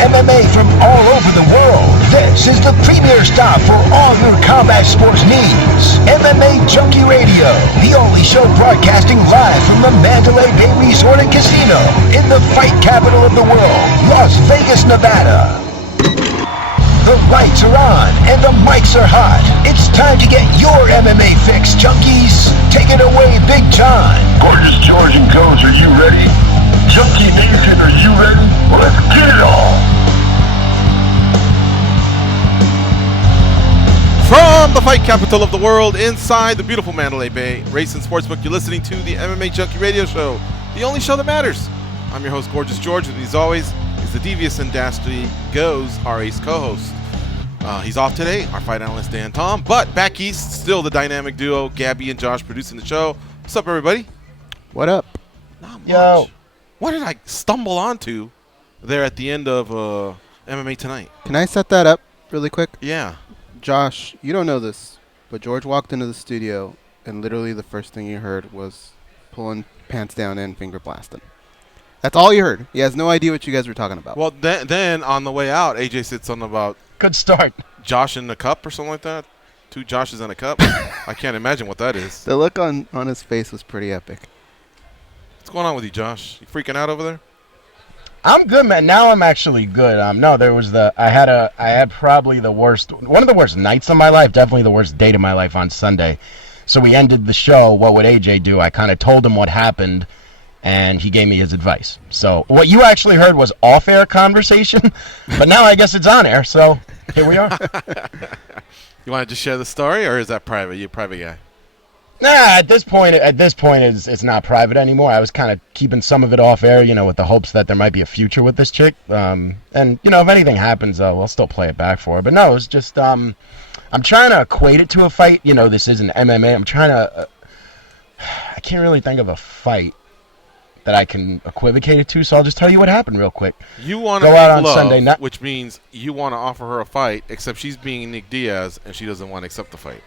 MMA from all over the world. This is the premier stop for all your combat sports needs. MMAjunkie Radio, the only show broadcasting live from the Mandalay Bay Resort and Casino in the fight capital of the world, Las Vegas, Nevada. The lights are on and the mics are hot. It's time to get your MMA fix, junkies. Take it away, Big John. Gorgeous George and Coach, are you ready? Junkie Nation, are you ready? Let's get it on. From the fight capital of the world, inside the beautiful Mandalay Bay Racing Sportsbook, you're listening to the MMAjunkie Radio Show, the only show that matters. I'm your host, Gorgeous George, and as always, is the devious and dastardly Goes, our ace co-host. He's off today, our fight analyst Dan Tom, but back east, still the dynamic duo, Gabby and Josh, producing the show. What's up, everybody? What up? Not much. Yo. What did I stumble onto there at the end of MMA Tonight? Can I set that up really quick? Yeah. Josh, you don't know this, but George walked into the studio, and literally the first thing you heard was pulling pants down and finger blasting. That's all you heard. He has no idea what you guys were talking about. Well, then on the way out, AJ said something about Good start. Josh in the cup or something like that. 2 Joshes in a cup. I can't imagine what that is. The look on his face was pretty epic. What's going on with you, Josh? You freaking out over there? I'm good, man. Now I'm actually good. No, there was I had probably one of the worst nights of my life, definitely the worst date of my life on Sunday. So we ended the show. What would AJ do? I kind of told him what happened, and he gave me his advice. So what you actually heard was off-air conversation, but now I guess it's on air, so here we are. You want to just share the story, or is that private? You a private guy? Nah, at this point, it's not private anymore. I was kind of keeping some of it off air, with the hopes that there might be a future with this chick. And, if anything happens, we'll still play it back for her. But no, it's just, I'm trying to equate it to a fight. This isn't MMA. I'm trying to, I can't really think of a fight that I can equivocate it to, so I'll just tell you what happened real quick. You want to go make out on love, Sunday night, which means you want to offer her a fight, except she's being Nick Diaz, and she doesn't want to accept the fight.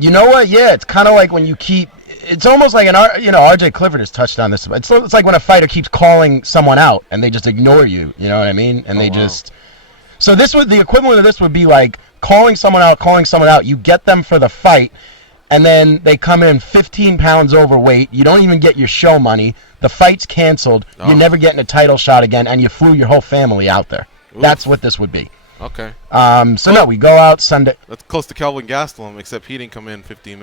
You know what? Yeah, it's kind of like when you keep. It's almost like RJ Clifford has touched on this. It's like when a fighter keeps calling someone out and they just ignore you. You know what I mean? And just. So the equivalent of this would be like calling someone out. You get them for the fight, and then they come in 15 pounds overweight. You don't even get your show money. The fight's canceled. You're never getting a title shot again, and you flew your whole family out there. Oof. That's what this would be. Okay. No, we go out Sunday. That's close to Kelvin Gastelum, except he didn't come in 15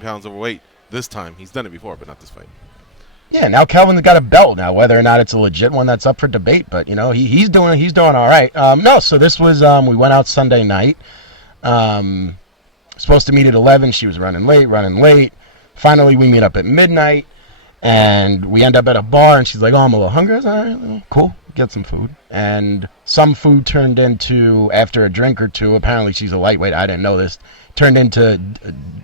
pounds overweight this time. He's done it before, but not this fight. Yeah, now Kelvin's got a belt now. Whether or not it's a legit one, that's up for debate. But he's doing all right. So this was we went out Sunday night. Supposed to meet at 11. She was running late. Finally, we meet up at midnight, and we end up at a bar. And she's like, "Oh, I'm a little hungry." I was like, "All right, cool. Get some food." And some food turned into, after a drink or two, apparently she's a lightweight, I didn't know this, turned into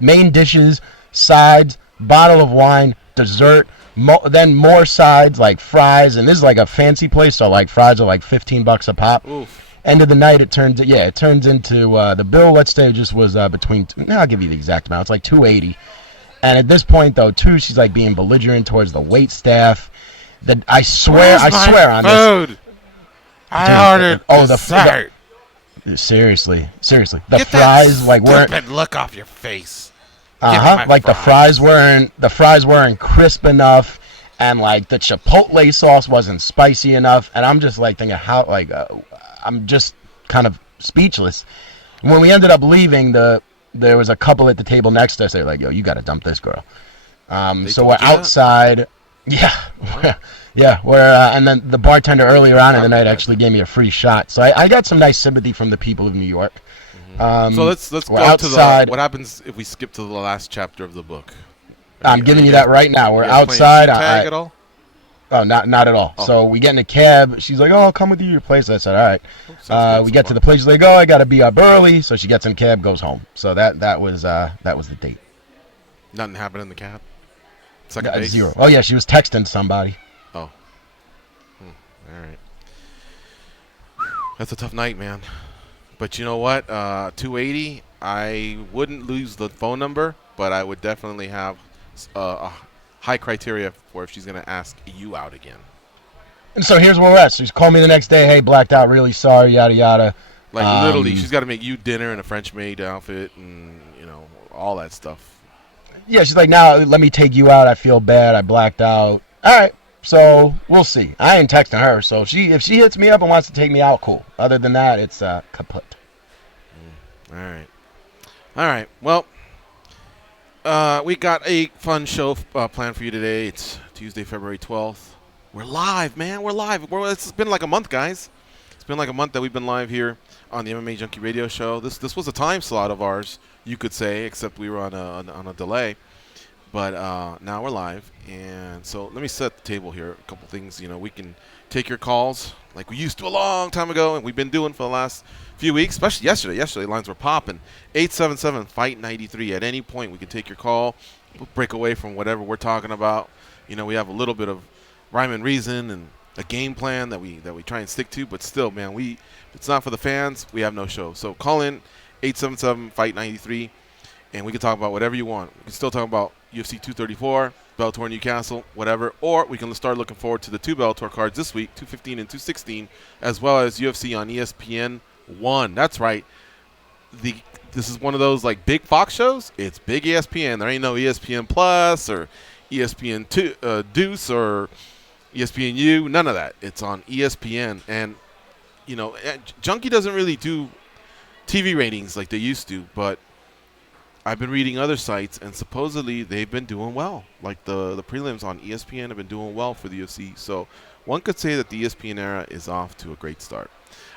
main dishes, sides, bottle of wine, dessert, then more sides like fries. And this is like a fancy place, so like fries are like $15 a pop. Oof. End of the night, it turns into the bill, let's say, just was between, I'll give you the exact amount, it's like $280. And at this point, though, too, she's like being belligerent towards the wait staff. I swear on this. I ordered dessert. Seriously. The Get fries that weren't. Stupid look off your face. Like the fries weren't crisp enough, and like the chipotle sauce wasn't spicy enough, and I'm just like thinking how I'm just kind of speechless. When we ended up leaving, there was a couple at the table next to us. They were like, "Yo, you got to dump this girl." So we're outside. Yeah. Yeah, and then the bartender earlier on in the night actually gave me a free shot. So I got some nice sympathy from the people of New York. Mm-hmm. So let's go outside. To what happens if we skip to the last chapter of the book? I'm giving you that right now. We're outside. Tag at all? Oh, not at all. Oh. So we get in a cab. She's like, "Oh, I'll come with you to your place." I said, "All right." We get to the place. She's like, "Oh, I got to be up early." So she gets in cab, goes home. So that was the date. Nothing happened in the cab? Second base? Zero. Oh, yeah, she was texting somebody. Oh. All right. That's a tough night, man. But you know what? 280, I wouldn't lose the phone number, but I would definitely have a high criteria for if she's going to ask you out again. And so here's where we're at. So she's called me the next day. Hey, blacked out. Really sorry. Yada yada. Like literally, she's got to make you dinner in a French maid outfit, and all that stuff. Yeah, she's like, now let me take you out. I feel bad. I blacked out. All right. So we'll see. I ain't texting her. So if she hits me up and wants to take me out, cool. Other than that, it's kaput. All right. Well, we got a fun show planned for you today. It's Tuesday, February 12th. We're live, man. We're live. It's been like a month, guys. It's been like a month that we've been live here on the MMA Junkie radio show. This was a time slot of ours, you could say, except we were on a delay. But now we're live, and so let me set the table here. A couple things, we can take your calls like we used to a long time ago, and we've been doing for the last few weeks, especially yesterday. Yesterday, lines were popping. 877-FIGHT-93. At any point, we can take your call. We'll break away from whatever we're talking about. We have a little bit of rhyme and reason and a game plan that we try and stick to, but still, man, if it's not for the fans, we have no show. So call in 877-FIGHT-93, and we can talk about whatever you want. We can still talk about UFC 234, Bellator Newcastle, whatever, or we can start looking forward to the two Bellator cards this week, 215 and 216, as well as UFC on ESPN 1. That's right. This is one of those like big Fox shows. It's big ESPN. There ain't no ESPN Plus or ESPN Deuce or ESPNU, none of that. It's on ESPN. And, Junkie doesn't really do TV ratings like they used to, but I've been reading other sites, and supposedly they've been doing well. Like the prelims on ESPN have been doing well for the UFC. So one could say that the ESPN era is off to a great start.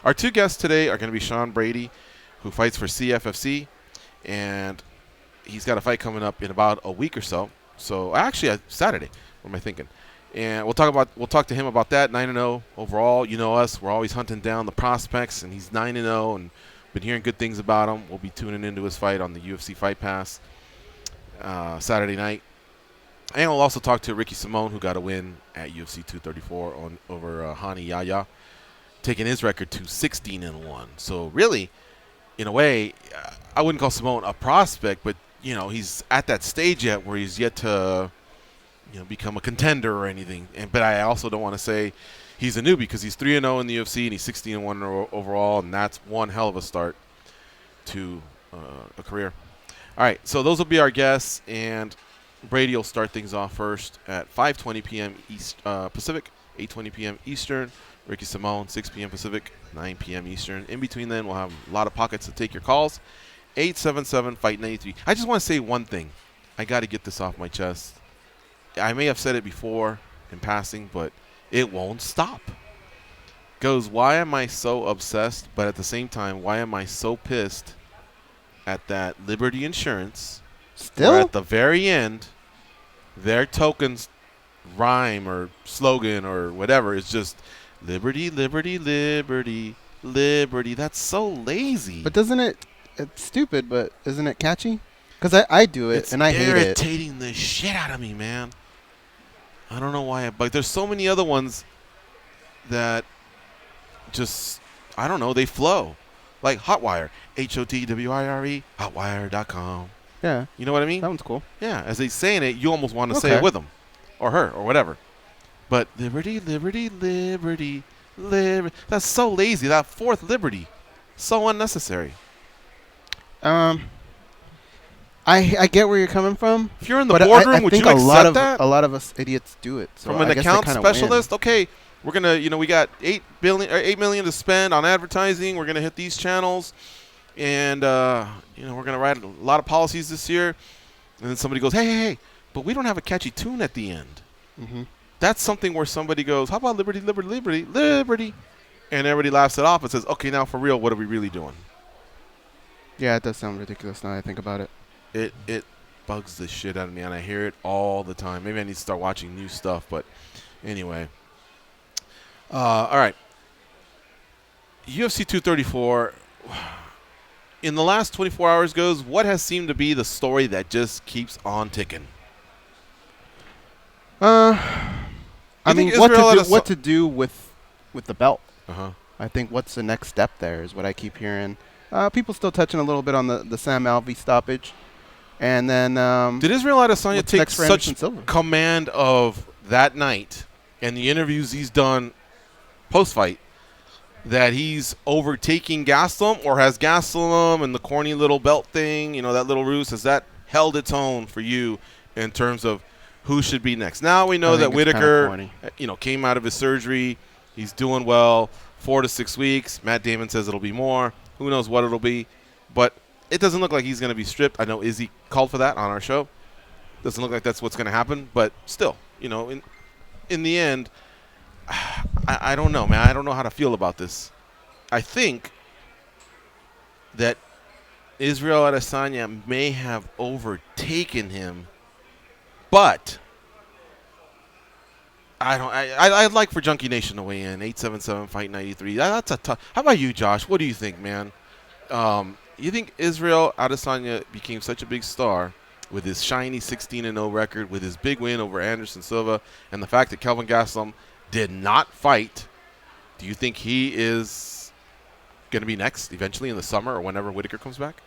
Our two guests today are going to be Sean Brady, who fights for CFFC, and he's got a fight coming up in about a week or so. So actually, Saturday. What am I thinking? And we'll talk to him about that. 9-0 overall. You know us. We're always hunting down the prospects, and he's 9-0 and been hearing good things about him. We'll be tuning into his fight on the UFC Fight Pass Saturday night. And we'll also talk to Ricky Simone, who got a win at UFC 234 over Hani Yahya, taking his record to 16-1. So really, in a way, I wouldn't call Simone a prospect, but he's at that stage yet where he's yet to become a contender or anything. But I also don't want to say he's a newbie, because he's 3-0 in the UFC and he's 16-1 overall, and that's one hell of a start to a career. All right, so those will be our guests, and Brady will start things off first at 5:20 p.m. Pacific, 8:20 p.m. Eastern. Ricky Simone, 6 p.m. Pacific, 9 p.m. Eastern. In between then, we'll have a lot of pockets to take your calls. 877-FIGHT-93. I just want to say one thing. I got to get this off my chest. I may have said it before in passing, but it won't stop. Goes, why am I so obsessed, but at the same time, why am I so pissed at that Liberty Insurance? Still? Where at the very end, their tokens rhyme or slogan or whatever is just Liberty, Liberty, Liberty, Liberty. That's so lazy. But doesn't it's stupid, but isn't it catchy? Because I do it, and I hate it. It's irritating the shit out of me, man. I don't know why, but there's so many other ones that just, I don't know, they flow. Like Hotwire, HOTWIRE, hotwire.com. Yeah. You know what I mean? That one's cool. Yeah, as they saying it, you almost want to say it with them, or her, or whatever. But Liberty, Liberty, Liberty, Liberty. That's so lazy. That fourth Liberty, so unnecessary. I get where you're coming from. If you're in the boardroom, would you accept that? A lot of us idiots do it. So from an account specialist, okay, we're gonna, we got $8 million to spend on advertising. We're gonna hit these channels, and we're gonna write a lot of policies this year. And then somebody goes, hey, but we don't have a catchy tune at the end. Mm-hmm. That's something where somebody goes, how about Liberty, Liberty, Liberty, Liberty, and everybody laughs it off and says, okay, now for real, what are we really doing? Yeah, it does sound ridiculous now I think about it. It bugs the shit out of me, and I hear it all the time. Maybe I need to start watching new stuff, but anyway. All right. UFC 234. In the last 24 hours goes, what has seemed to be the story that just keeps on ticking? I mean, what to do with the belt. Uh-huh. I think what's the next step there is what I keep hearing. People still touching a little bit on the Sam Alvey stoppage. And then did Israel Adesanya take such Silva? command of that night and the interviews he's done post-fight that he's overtaking Gastelum, or has Gastelum and the corny little belt thing, that little ruse, has that held its own for you in terms of who should be next? Now we know that Whitaker, came out of his surgery. He's doing well, 4 to 6 weeks. Matt Damon says it'll be more. Who knows what it'll be? But it doesn't look like he's going to be stripped. I know Izzy called for that on our show. Doesn't look like that's what's going to happen. But still, in the end, I don't know, man. I don't know how to feel about this. I think that Israel Adesanya may have overtaken him, but I'd like for Junkie Nation to weigh in. 877 Fight 93. That's a tough. How about you, Josh? What do you think, man? You think Israel Adesanya became such a big star with his shiny 16-0 record, with his big win over Anderson Silva, and the fact that Kelvin Gastelum did not fight? Do you think he is going to be next eventually in the summer or whenever Whitaker comes back?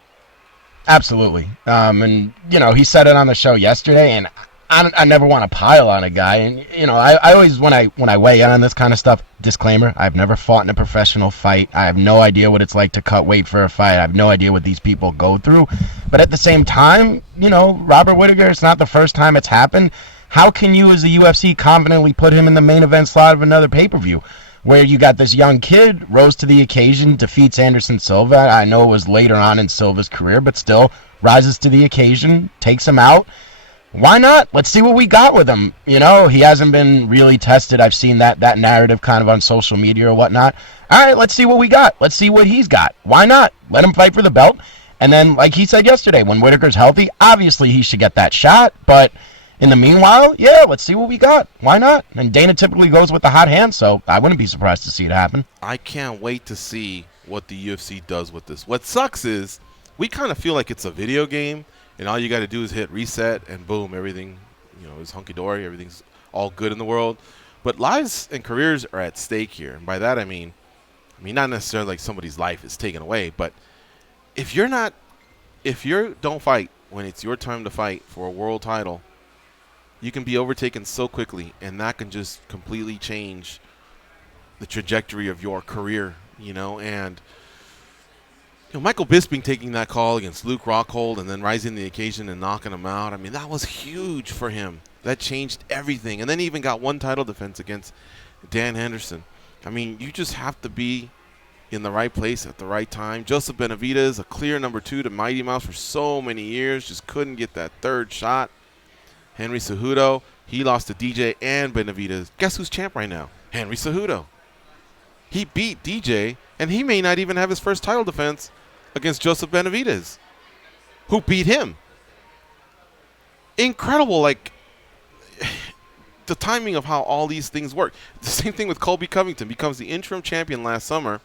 Absolutely. And, he said it on the show yesterday, and I never want to pile on a guy. And, I always, when I weigh in on this kind of stuff, disclaimer, I've never fought in a professional fight. I have no idea what it's like to cut weight for a fight. I have no idea what these people go through. But at the same time, Robert Whitaker, it's not the first time it's happened. How can you as a UFC confidently put him in the main event slot of another pay-per-view where you got this young kid, rose to the occasion, defeats Anderson Silva? I know it was later on in Silva's career, but still rises to the occasion, takes him out. Why not? Let's see what we got with him. He hasn't been really tested. I've seen that narrative kind of on social media or whatnot. All right, let's see what we got. Let's see what he's got. Why not? Let him fight for the belt. And then, like he said yesterday, when Whitaker's healthy, obviously he should get that shot. But in the meanwhile, yeah, let's see what we got. Why not? And Dana typically goes with the hot hand, so I wouldn't be surprised to see it happen. I can't wait to see what the UFC does with this. What sucks is we kind of feel like it's a video game, and all you got to do is hit reset, and boom, everything, is hunky-dory. Everything's all good in the world. But lives and careers are at stake here. And by that I mean not necessarily like somebody's life is taken away, but if you don't fight when it's your time to fight for a world title, you can be overtaken so quickly, and that can just completely change the trajectory of your career, and Michael Bisping taking that call against Luke Rockhold and then rising to the occasion and knocking him out. That was huge for him. That changed everything. And then he even got one title defense against Dan Henderson. You just have to be in the right place at the right time. Joseph Benavidez, a clear number 2 to Mighty Mouse for so many years, just couldn't get that third shot. Henry Cejudo, he lost to DJ and Benavidez. Guess who's champ right now? Henry Cejudo. He beat DJ, and he may not even have his first title defense against Joseph Benavidez, who beat him. Incredible, the timing of how all these things work. The same thing with Colby Covington. Becomes the interim champion last summer.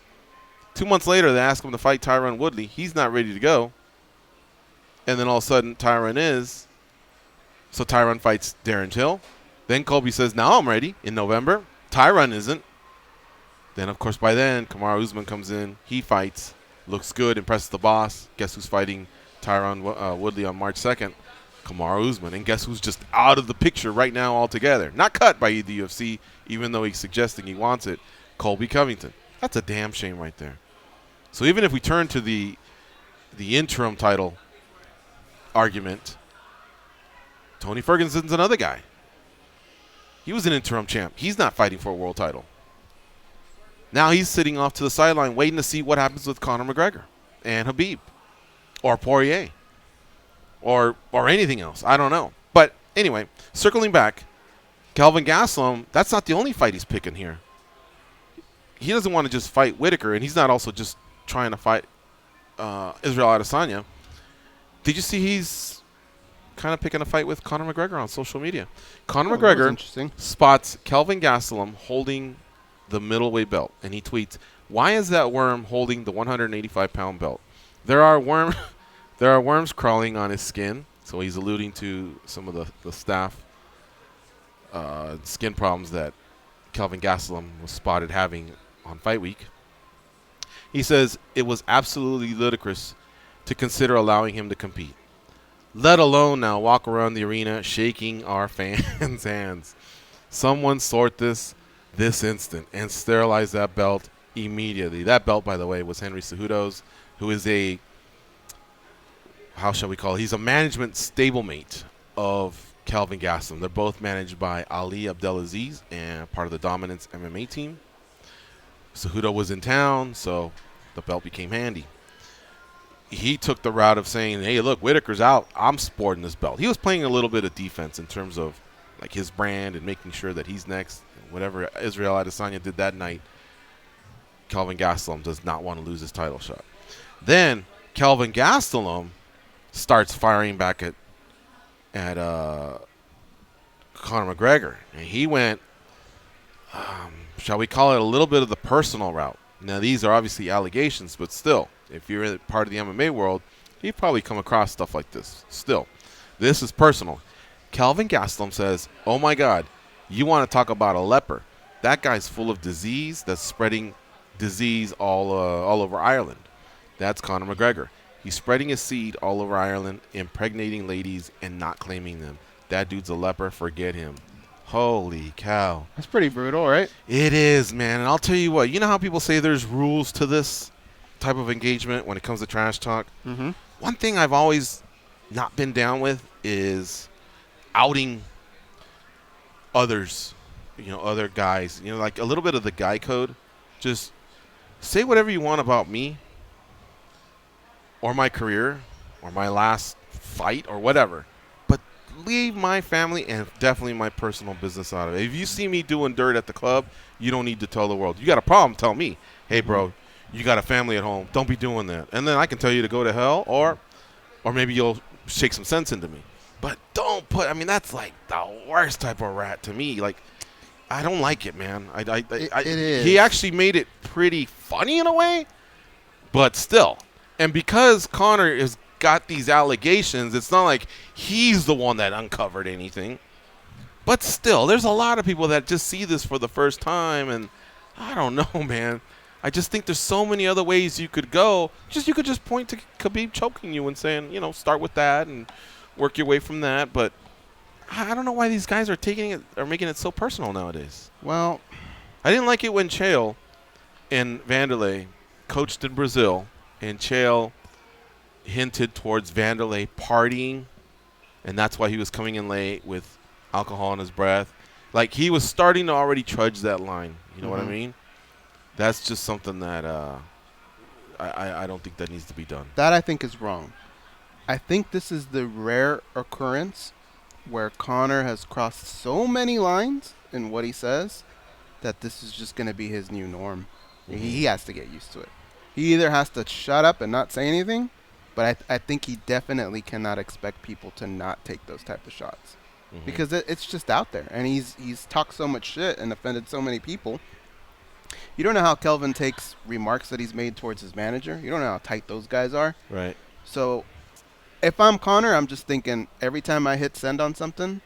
2 months later, they ask him to fight Tyron Woodley. He's not ready to go. And then all of a sudden, Tyron is. So Tyron fights Darren Till. Then Colby says, now I'm ready in November. Tyron isn't. Then, of course, by then, Kamaru Usman comes in. He fights. Looks good. Impresses the boss. Guess who's fighting Tyron Woodley on March 2nd? Kamaru Usman. And guess who's just out of the picture right now altogether? Not cut by the UFC, even though he's suggesting he wants it. Colby Covington. That's a damn shame right there. So even if we turn to the interim title argument, Tony Ferguson's another guy. He was an interim champ. He's not fighting for a world title. Now he's sitting off to the sideline waiting to see what happens with Conor McGregor and Khabib or Poirier or anything else. I don't know. But anyway, circling back, Kelvin Gastelum, that's not the only fight he's picking here. He doesn't want to just fight Whitaker, and he's not also just trying to fight Israel Adesanya. Did you see he's kind of picking a fight with Conor McGregor on social media? Conor McGregor spots Kelvin Gastelum holding the middleweight belt, and he tweets, "Why is that worm holding the 185-pound belt? There are worms crawling on his skin." So he's alluding to some of the staff skin problems that Kelvin Gastelum was spotted having on Fight Week. He says it was absolutely ludicrous to consider allowing him to compete, let alone now walk around the arena shaking our fans' hands. Someone sort this. this instant and sterilize that belt immediately. That belt, by the way, was Henry Cejudo's, who is a, how shall we call it? He's a management stablemate of Kelvin Gastelum. They're both managed by Ali Abdelaziz and part of the Dominance MMA team. Cejudo was in town, so the belt became handy. He took the route of saying, hey, look, Whitaker's out. I'm sporting this belt. He was playing a little bit of defense in terms of like his brand and making sure that he's next. Whatever Israel Adesanya did that night, Kelvin Gastelum does not want to lose his title shot. Then Kelvin Gastelum starts firing back at Conor McGregor. And he went, shall we call it a little bit of the personal route. Now, these are obviously allegations, but still, if you're in part of the MMA world, you've probably come across stuff like this. Still, this is personal. Kelvin Gastelum says, oh, my God, you want to talk about a leper. That guy's full of disease that's spreading disease all over Ireland. That's Conor McGregor. He's spreading his seed all over Ireland, impregnating ladies and not claiming them. That dude's a leper. Forget him. Holy cow. That's pretty brutal, right? It is, man. And I'll tell you what. You know how people say there's rules to this type of engagement when it comes to trash talk? Mm-hmm. One thing I've always not been down with is outing others, other guys. Like a little bit of the guy code. Just say whatever you want about me or my career or my last fight or whatever. But leave my family and definitely my personal business out of it. If you see me doing dirt at the club, you don't need to tell the world. You got a problem, tell me. Hey, bro, you got a family at home. Don't be doing that. And then I can tell you to go to hell, or maybe you'll shake some sense into me. But don't put, that's like the worst type of rat to me. Like, I don't like it, man. It is. He actually made it pretty funny in a way, but still. And because Conor has got these allegations, it's not like he's the one that uncovered anything. But still, there's a lot of people that just see this for the first time, and I don't know, man. I just think there's so many other ways you could go. You could just point to Khabib choking you and saying, start with that and work your way from that. But I don't know why these guys are making it so personal nowadays. Well, I didn't like it when Chael and Vanderlei coached in Brazil, and Chael hinted towards Vanderlei partying, and that's why he was coming in late with alcohol in his breath. Like, he was starting to already trudge that line. You know what I mean? That's just something that I don't think that needs to be done. that I think is wrong. I think this is the rare occurrence where Conor has crossed so many lines in what he says that this is just going to be his new norm. He has to get used to it. He either has to shut up and not say anything, but I think he definitely cannot expect people to not take those type of shots. Because it's just out there. And he's talked so much shit and offended so many people. You don't know how Kelvin takes remarks that he's made towards his manager. You don't know how tight those guys are. Right. So if I'm Conor, I'm just thinking every time I hit send on something,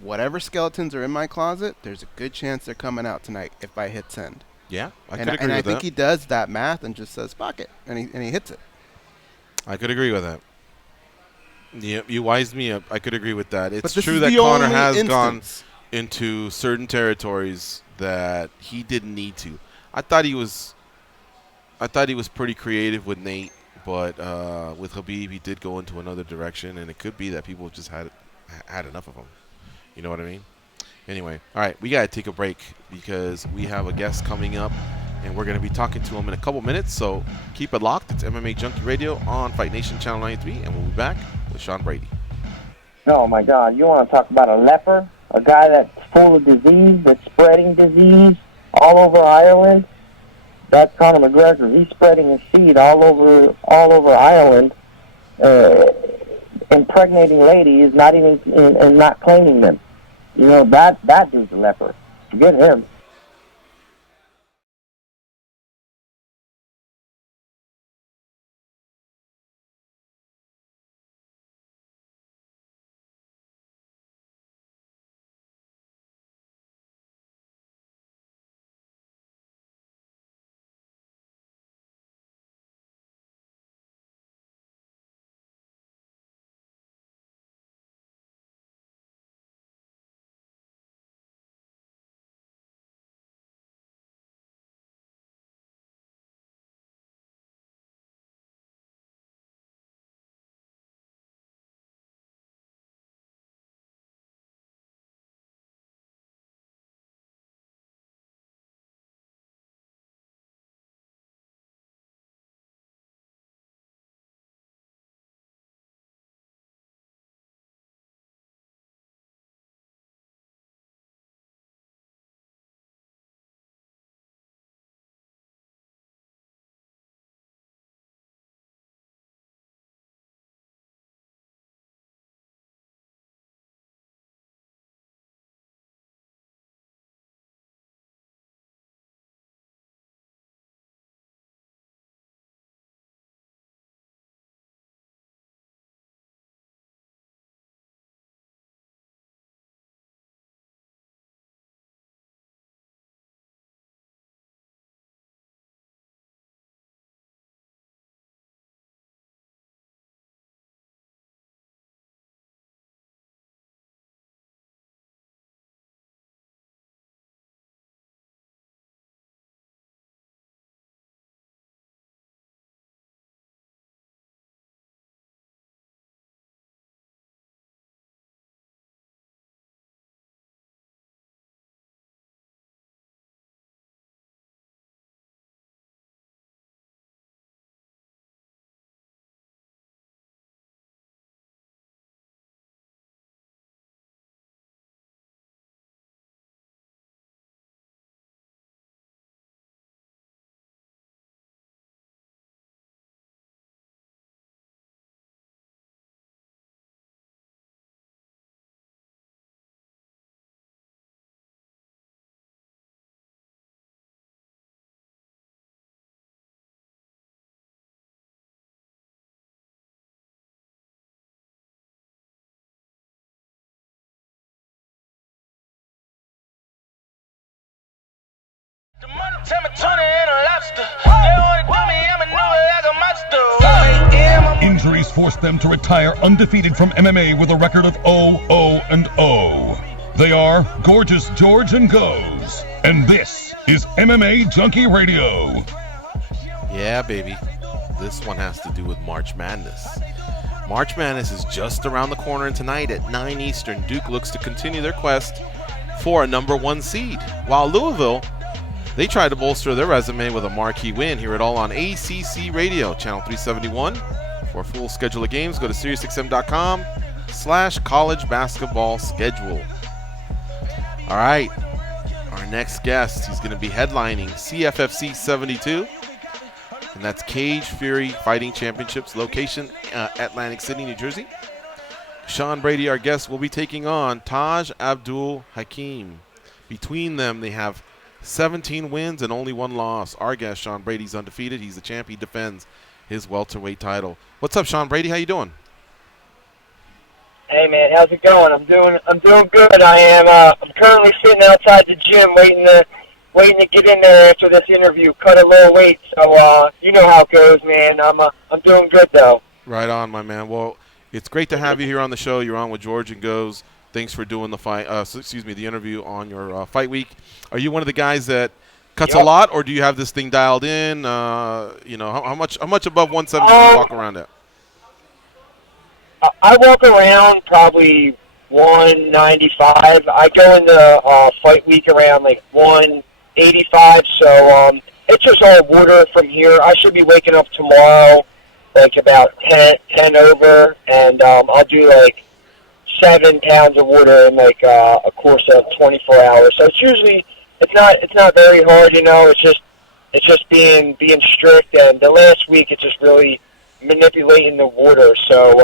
whatever skeletons are in my closet, there's a good chance they're coming out tonight if I hit send. Yeah, I And could agree I with think that. he does that math and just says, fuck it. And he hits it. I could agree with that. Yeah, you wised me up. I could agree with that. It's this true is that the Conor only has gone instance. into certain territories that he didn't need to. I thought he was pretty creative with Nate, but with Khabib, he did go into another direction, and it could be that people just had enough of him. You know what I mean? Anyway, all right, we got to take a break because we have a guest coming up, and we're going to be talking to him in a couple minutes, so keep it locked. It's MMA Junkie Radio on Fight Nation Channel 93, and we'll be back with Sean Brady. Oh, my God. You want to talk about a leper? A guy that's full of disease, that's spreading disease all over Ireland? That's Conor McGregor. He's spreading his seed all over Ireland, impregnating ladies, and not claiming them. That dude's a leper. Forget him. Tell me tuna and a lobster. They wanna do me, I'm a new like a monster. Injuries forced them to retire undefeated from MMA with a record of 0-0-0. They are Gorgeous George and Goes, and this is MMA Junkie Radio. Yeah, baby. This one has to do with March Madness. March Madness is just around the corner, and tonight at 9 Eastern, Duke looks to continue their quest for a number 1 seed, while Louisville, they try to bolster their resume with a marquee win. Hear it all on ACC Radio, channel 371. For a full schedule of games, go to SiriusXM.com/college basketball schedule. All right, our next guest, he's going to be headlining CFFC 72. And that's Cage Fury Fighting Championships, location Atlantic City, New Jersey. Sean Brady, our guest, will be taking on Taj Abdul Hakim. Between them, they have 17 wins and only 1 loss. Our guest, Sean Brady's undefeated. He's the champ. He defends his welterweight title. What's up, Sean Brady? How you doing? Hey man, how's it going? I'm doing good. I am. I'm currently sitting outside the gym waiting to get in there after this interview, cut a little weight, so you know how it goes, man. I'm doing good, though. Right on, my man. Well, it's great to have you here on the show. You're on with George and Goes. Thanks for doing the interview on your fight week. Are you one of the guys that cuts a lot, or do you have this thing dialed in? How much above 170 do you walk around at? I walk around probably 195. I go into fight week around like 185, so it's just all water from here. I should be waking up tomorrow like about 10 over, and I'll do like 7 pounds of water in like a course of 24 hours. So it's not very hard, you know. It's just being strict, and the last week it's just really manipulating the water. So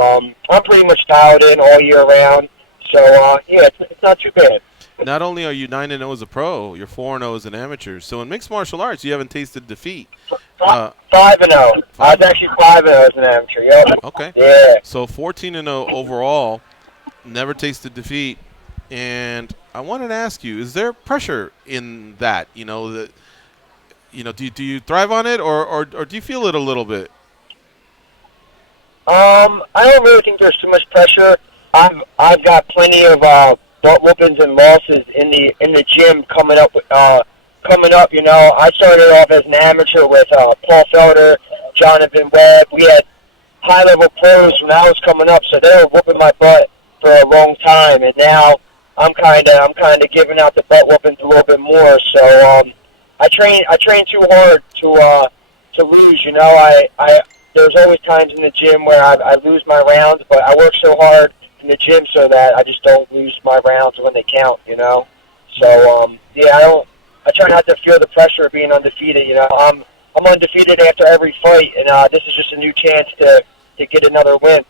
I'm pretty much dialed in all year round. So yeah, it's not too bad. Not only are you 9-0 as a pro, you're 4-0 as an amateur. So in mixed martial arts, you haven't tasted defeat. 5-0. I was actually 5-0 as an amateur. Yep. Okay. Yeah. So 14-0 overall, never tasted defeat. And I wanted to ask you: is there pressure in that? Do you thrive on it, or do you feel it a little bit? I don't really think there's too much pressure. I've got plenty of butt whoopings and losses in the gym coming up. You know, I started off as an amateur with Paul Felder, Jonathan Webb. We had high-level pros when I was coming up, so they were whooping my butt for a long time. And now I'm kind of giving out the butt whoopings a little bit more. So I train too hard to lose. You know, there's always times in the gym where I lose my rounds, but I work so hard in the gym so that I just don't lose my rounds when they count, you know. So yeah, I try not to feel the pressure of being undefeated. You know, I'm undefeated after every fight, and this is just a new chance to get another win.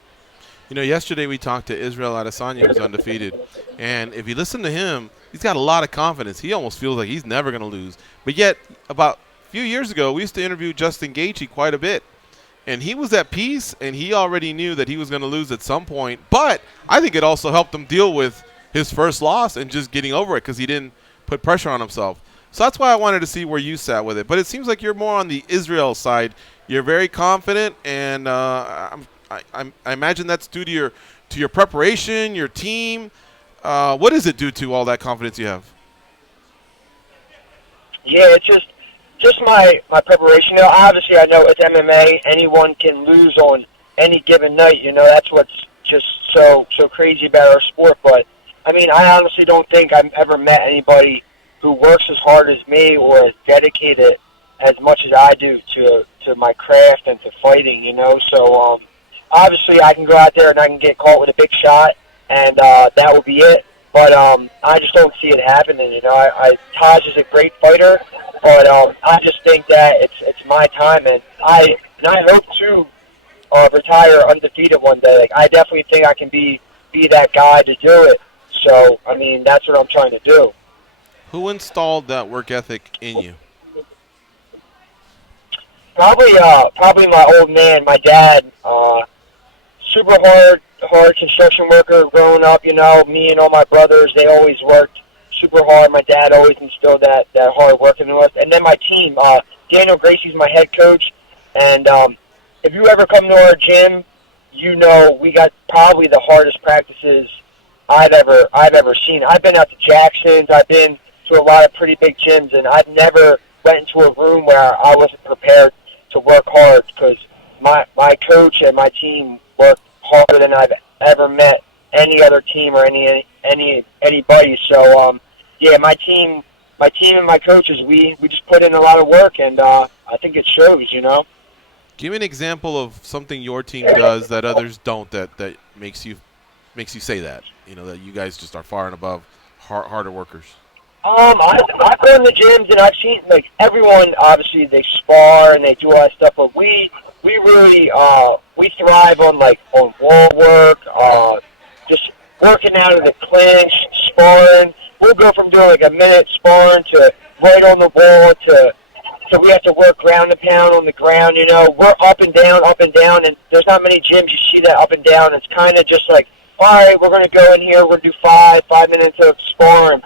You know, yesterday we talked to Israel Adesanya, who's undefeated, and if you listen to him, he's got a lot of confidence. He almost feels like he's never going to lose. But yet, about a few years ago, we used to interview Justin Gaethje quite a bit. And he was at peace, and he already knew that he was going to lose at some point. But I think it also helped him deal with his first loss and just getting over it because he didn't put pressure on himself. So that's why I wanted to see where you sat with it. But it seems like you're more on the Israel side. You're very confident, and I imagine that's due to your preparation, your team. What does it do to all that confidence you have? Yeah, it's just my preparation. You know, obviously I know it's MMA. Anyone can lose on any given night. You know, that's what's just so crazy about our sport. But I mean, I honestly don't think I've ever met anybody who works as hard as me or is dedicated as much as I do to my craft and to fighting. You know, so obviously I can go out there and I can get caught with a big shot, and that will be it. But I just don't see it happening. You know, Taj is a great fighter. But I just think that it's my time, and I hope to retire undefeated one day. Like, I definitely think I can be that guy to do it. So I mean, that's what I'm trying to do. Who installed that work ethic in you? Probably my old man, my dad. Super hard construction worker growing up. You know, me and all my brothers, they always worked super hard. My dad always instilled that hard work into us. And then my team, Daniel Gracie's my head coach. And if you ever come to our gym, you know we got probably the hardest practices I've ever seen. I've been out to Jackson's. I've been to a lot of pretty big gyms, and I've never went into a room where I wasn't prepared to work hard, because my coach and my team work harder than I've ever met any other team or anybody. So yeah, my team and my coaches, we just put in a lot of work, and I think it shows, you know. Give me an example of something your team does that others don't, that makes you say that, you know, that you guys just are far and above harder workers. I've been in the gyms, and I've seen, like, everyone, obviously, they spar and they do all that stuff, but we really, we thrive on wall work, just working out of the clinch, sparring. We'll go from doing like a minute sparring to right on the wall so we have to work ground and pound on the ground, you know. We're up and down, and there's not many gyms you see that up and down. It's kind of just like, all right, we're going to go in here, we're going to do 5 minutes of sparring,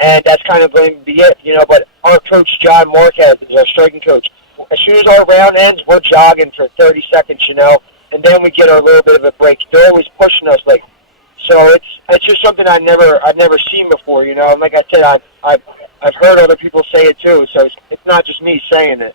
and that's kind of going to be it, you know. But our coach, John Marquez, is our striking coach. As soon as our round ends, we're jogging for 30 seconds, you know, and then we get a little bit of a break. They're always pushing us, like, so it's just something I've never seen before, you know. And like I said, I've heard other people say it too, so it's not just me saying it.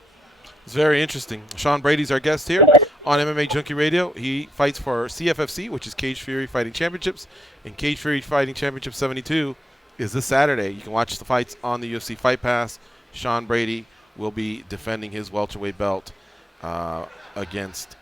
It's very interesting. Sean Brady's our guest here on MMA Junkie Radio. He fights for CFFC, which is Cage Fury Fighting Championships, and Cage Fury Fighting Championship 72 is this Saturday. You can watch the fights on the UFC Fight Pass. Sean Brady will be defending his welterweight belt against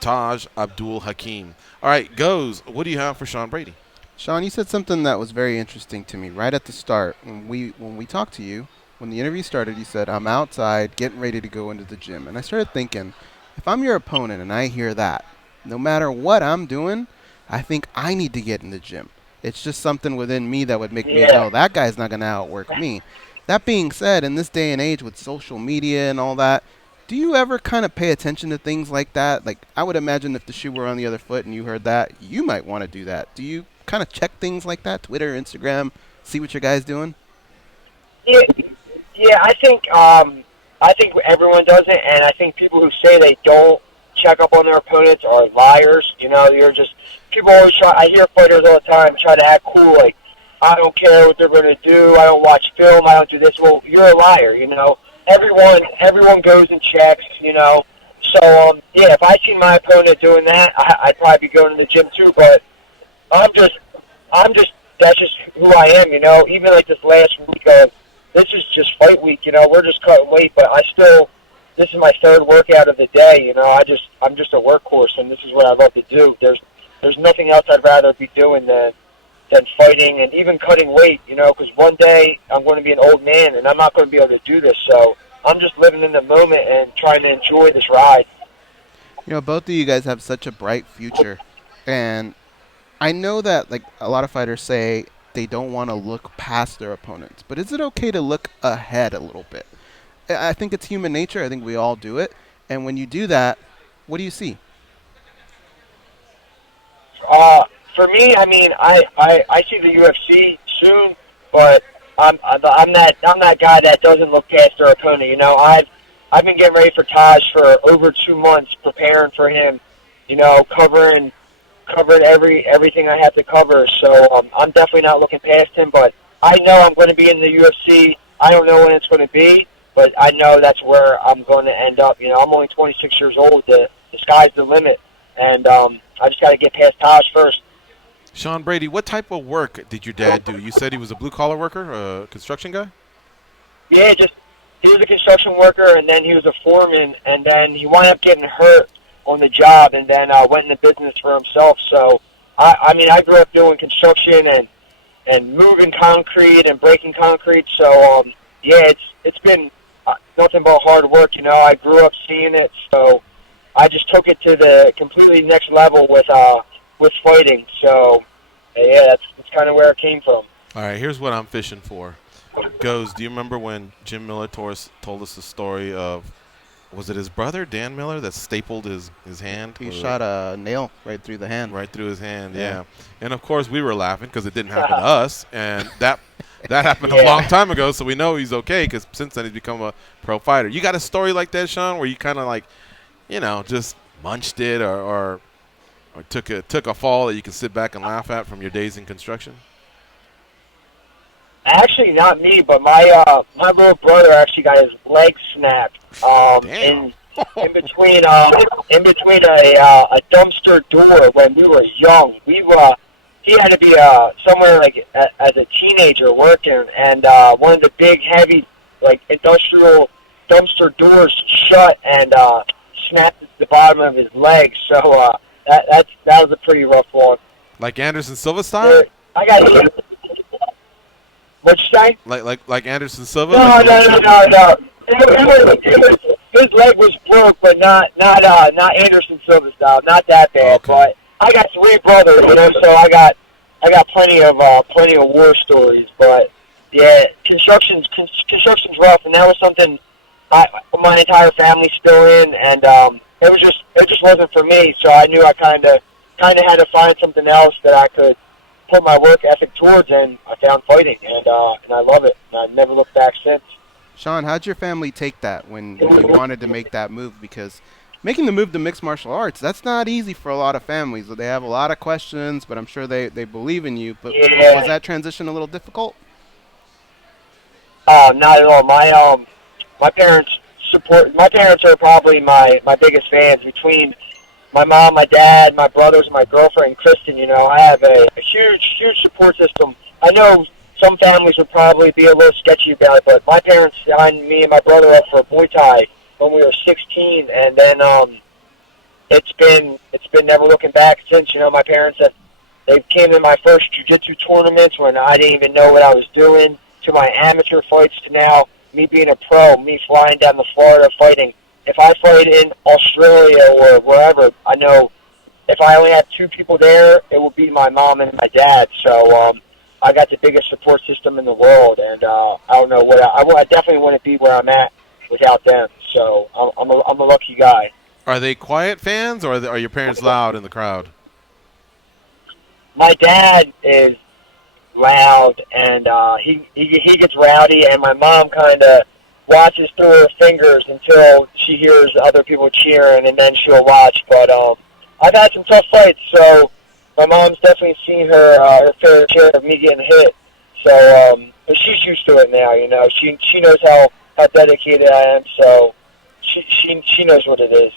Taj Abdul Hakim. All right, Goes, what do you have for Sean Brady? Sean, you said something that was very interesting to me right at the start. When we talked to you, when the interview started, you said, I'm outside getting ready to go into the gym. And I started thinking, if I'm your opponent and I hear that, no matter what I'm doing, I think I need to get in the gym. It's just something within me that would make me know that guy's not going to outwork me. That being said, in this day and age with social media and all that, do you ever kind of pay attention to things like that? Like, I would imagine if the shoe were on the other foot and you heard that, you might want to do that. Do you kind of check things like that, Twitter, Instagram, see what your guy's doing? Yeah, I think everyone does it, and I think people who say they don't check up on their opponents are liars. You know, people always try. I hear fighters all the time try to act cool, like, I don't care what they're going to do, I don't watch film, I don't do this. Well, you're a liar, you know. Everyone goes and checks, you know. So, yeah, if I seen my opponent doing that, I'd probably be going to the gym too, but I'm just, that's just who I am, you know. Even like this last week this is just fight week, you know. We're just cutting weight, but this is my third workout of the day, you know. I'm just a workhorse, and this is what I love to do. There's nothing else I'd rather be doing than fighting and even cutting weight, you know, because one day I'm going to be an old man, and I'm not going to be able to do this. So I'm just living in the moment and trying to enjoy this ride. You know, both of you guys have such a bright future, and I know that, like, a lot of fighters say they don't want to look past their opponents, but is it okay to look ahead a little bit? I think it's human nature. I think we all do it. And when you do that, what do you see? For me, I mean, I see the UFC soon, but I'm that guy that doesn't look past their opponent. You know, I've been getting ready for Taj for over 2 months, preparing for him. You know, covering everything I have to cover. So I'm definitely not looking past him, but I know I'm going to be in the UFC. I don't know when it's going to be, but I know that's where I'm going to end up. You know, I'm only 26 years old. The sky's the limit, and I just got to get past Taj first. Sean Brady, what type of work did your dad do? You said he was a blue-collar worker, a construction guy? Yeah, he was a construction worker, and then he was a foreman, and then he wound up getting hurt on the job, and then went into business for himself. So, I mean, I grew up doing construction and moving concrete and breaking concrete. So, yeah, it's been nothing but hard work. You know, I grew up seeing it, so I just took it to the completely next level with fighting. So, yeah, that's kind of where it came from. All right, here's what I'm fishing for. Goes, do you remember when Jim Miller told us the story of, was it his brother, Dan Miller, that stapled his hand? He shot a nail right through the hand. Right through his hand, yeah. And, of course, we were laughing because it didn't happen to us. And that That happened a long time ago, so we know he's okay because since then he's become a pro fighter. You got a story like that, Sean, where you kind of like, just munched it or took a fall that you can sit back and laugh at from your days in construction? Actually, not me, but my little brother actually got his leg snapped in between a dumpster door when we were young. He had to be somewhere like as a teenager working, and one of the big heavy like industrial dumpster doors shut and snapped the bottom of his leg. So that was a pretty rough one. Like Anderson Silva style? I got hit. What'd you say? Like Anderson Silva? No. His leg was broke, but not Anderson Silva style. Not that bad. Okay. But I got 3 brothers, so I got plenty of war stories. But yeah, construction's rough, and that was something my entire family's still in, and it just wasn't for me. So I knew I kind of had to find something else that I could put my work ethic towards, and I found fighting, and I love it, and I've never looked back since. Sean, how'd your family take that when you wanted to make that move? Because making the move to mixed martial arts, that's not easy for a lot of families. They have a lot of questions, but I'm sure they believe in you. But was that transition a little difficult? Not at all. My parents are probably my biggest fans. Between my mom, my dad, my brothers, my girlfriend, Kristen, I have a huge support system. I know some families would probably be a little sketchy about it, but my parents signed me and my brother up for Muay Thai when we were 16, and then it's been never looking back since. My parents they came to my first jiu-jitsu tournaments when I didn't even know what I was doing, to my amateur fights, to now me being a pro, me flying down to Florida fighting. If I fight in Australia or wherever, I know if I only have 2 people there, it will be my mom and my dad. So I got the biggest support system in the world, and I don't know what I definitely wouldn't be where I'm at without them. So I'm a lucky guy. Are they quiet fans, or are your parents loud in the crowd? My dad is loud, and he gets rowdy, and my mom kind of watches through her fingers until she hears other people cheering, and then she'll watch. But I've had some tough fights, so my mom's definitely seen her fair share of me getting hit. So, but she's used to it now. She knows how dedicated I am, so she knows what it is.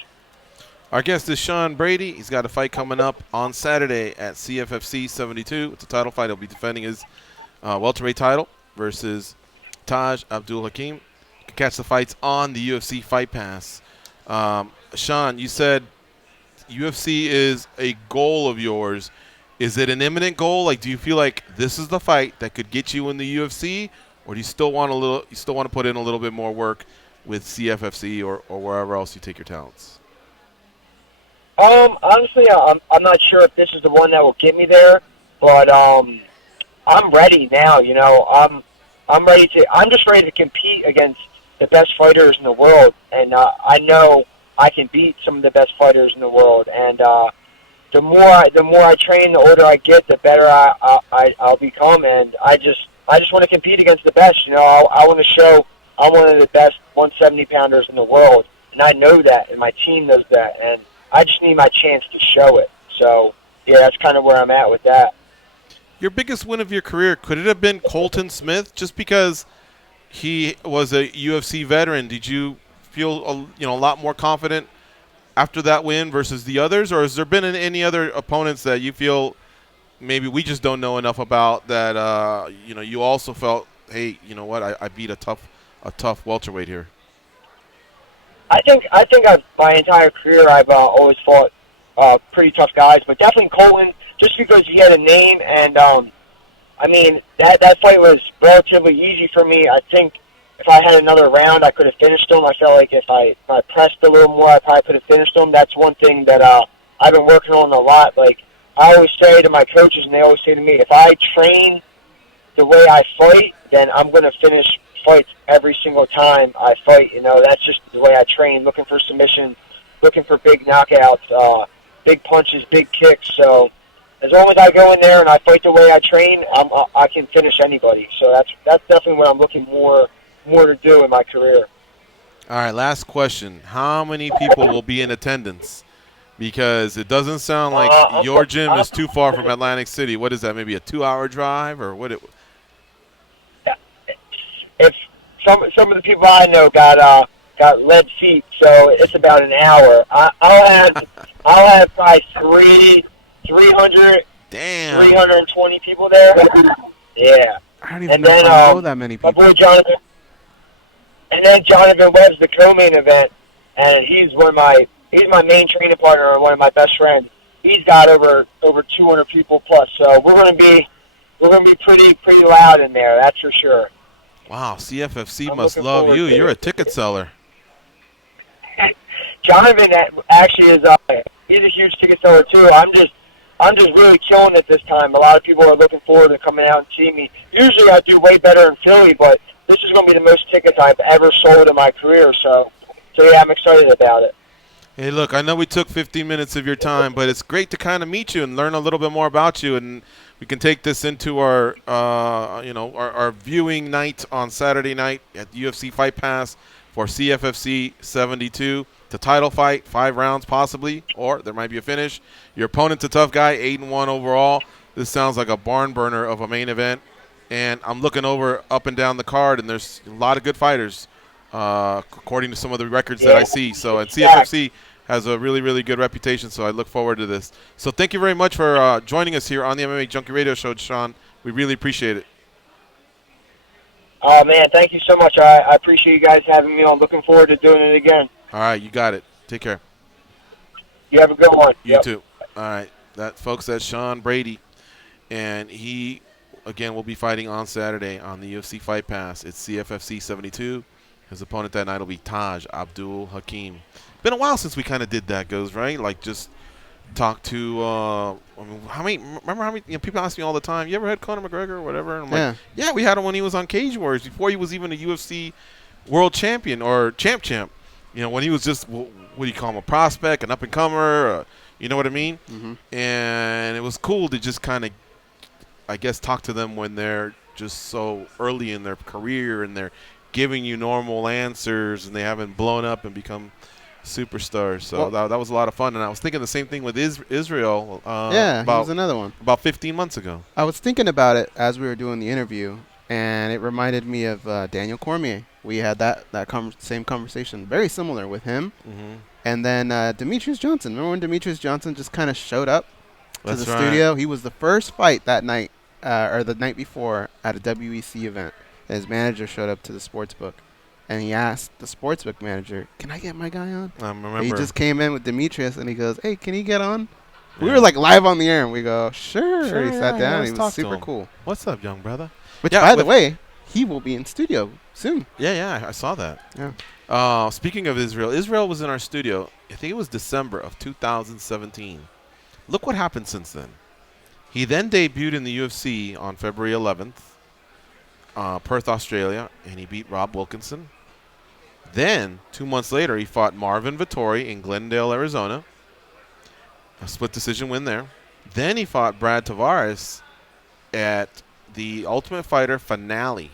Our guest is Sean Brady. He's got a fight coming up on Saturday at CFFC 72. It's a title fight. He'll be defending his welterweight title versus Taj Abdul Hakim. You can catch the fights on the UFC Fight Pass. Sean, you said UFC is a goal of yours. Is it an imminent goal? Like, do you feel like this is the fight that could get you in the UFC, or do you still want to put in a little bit more work with CFFC or wherever else you take your talents? Honestly, I'm not sure if this is the one that will get me there, but I'm ready now. I'm just ready to compete against the best fighters in the world, and I know I can beat some of the best fighters in the world. And the more I train, the older I get, the better I'll become. And I just want to compete against the best. I want to show I'm one of the best 170-pounders in the world, and I know that, and my team knows that, and I just need my chance to show it. So, yeah, that's kind of where I'm at with that. Your biggest win of your career, could it have been Colton Smith? Just because he was a UFC veteran, did you feel a lot more confident after that win versus the others? Or has there been any other opponents that you feel maybe we just don't know enough about that, you also felt, hey, you know what, I beat a tough welterweight here? I think my entire career I've always fought pretty tough guys, but definitely Colton, just because he had a name, and that fight was relatively easy for me. I think if I had another round, I could have finished him. I felt like if I pressed a little more, I probably could have finished him. That's one thing that I've been working on a lot. Like I always say to my coaches, and they always say to me, if I train the way I fight, then I'm going to finish fights every single time I fight. That's just the way I train, looking for submissions, looking for big knockouts, big punches, big kicks. So as long as I go in there and I fight the way I train, I can finish anybody. So that's definitely what I'm looking more to do in my career. All right, last question. How many people will be in attendance? Because it doesn't sound like your gym is too far from Atlantic City. What is that, maybe a 2-hour drive? Or what? If some of the people I know got lead feet, so it's about an hour. I'll have probably 300, Damn. 320 people there. Yeah. I don't even know if I know that many people. My boy Jonathan. And then Jonathan Webb's the co-main event, and he's my main training partner and one of my best friends. He's got over 200 people plus, so we're gonna be pretty loud in there, that's for sure. Wow, CFFC must love you. You're a ticket seller. Jonathan actually is he's a huge ticket seller too. I'm just really killing it this time. A lot of people are looking forward to coming out and seeing me. Usually I do way better in Philly, but this is going to be the most tickets I've ever sold in my career. So yeah, I'm excited about it. Hey, look, I know we took 15 minutes of your time, but it's great to kind of meet you and learn a little bit more about you, and we can take this into our viewing night on Saturday night at UFC Fight Pass for CFFC 72. The title fight, 5 rounds possibly, or there might be a finish. Your opponent's a tough guy, 8-1 overall. This sounds like a barn burner of a main event. And I'm looking up and down the card, and there's a lot of good fighters, according to some of the records that I see. So, and CFFC has a really, really good reputation, so I look forward to this. So thank you very much for joining us here on the MMA Junkie Radio Show, Sean. We really appreciate it. Oh, man, thank you so much. I appreciate you guys having me on. Looking forward to doing it again. All right, you got it. Take care. You have a good one. You too. All right. Folks, that's Sean Brady, and he, again, will be fighting on Saturday on the UFC Fight Pass. It's CFFC 72. His opponent that night will be Taj Abdul Hakim. Been a while since we kind of did that, right? Like just talk to remember how many people ask me all the time, you ever had Conor McGregor or whatever? And I'm like, yeah, we had him when he was on Cage Warriors, before he was even a UFC world champion or champ. When he was just, what do you call him, a prospect, an up-and-comer, you know what I mean? Mm-hmm. And it was cool to just kind of, I guess, talk to them when they're just so early in their career and they're giving you normal answers and they haven't blown up and become superstars. So that was a lot of fun. And I was thinking the same thing with Israel. He was another one. About 15 months ago. I was thinking about it as we were doing the interview, and it reminded me of Daniel Cormier. We had that same conversation, very similar with him. Mm-hmm. And then Demetrius Johnson. Remember when Demetrius Johnson just kind of showed up to the studio? He was the first fight that night, or the night before, at a WEC event. And his manager showed up to the sportsbook, and he asked the sportsbook manager, "Can I get my guy on?" I remember. And he just came in with Demetrius, and he goes, "Hey, can he get on?" Yeah. We were like live on the air, and we go, "Sure." He sat down. And he was super cool. What's up, young brother? Which, by the way, he will be in studio soon. Yeah, I saw that. Yeah. Speaking of Israel was in our studio. I think it was December of 2017. Look what happened since then. He then debuted in the UFC on February 11th, Perth, Australia, and he beat Rob Wilkinson. Then, 2 months later, he fought Marvin Vettori in Glendale, Arizona. A split decision win there. Then he fought Brad Tavares at the Ultimate Fighter finale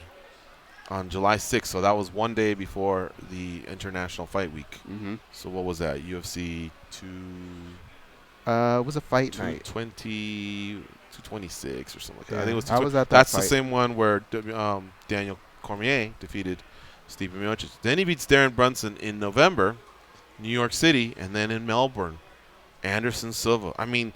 on July 6th. So that was one day before the International Fight Week. Mm-hmm. So what was that? UFC 2... it was a fight night. 226 or something like that. Yeah, I think it was. I was at that That's fight. the same one where Daniel Cormier defeated Stephen Miocic. Then he beats Darren Brunson in November, New York City, and then in Melbourne, Anderson Silva. I mean,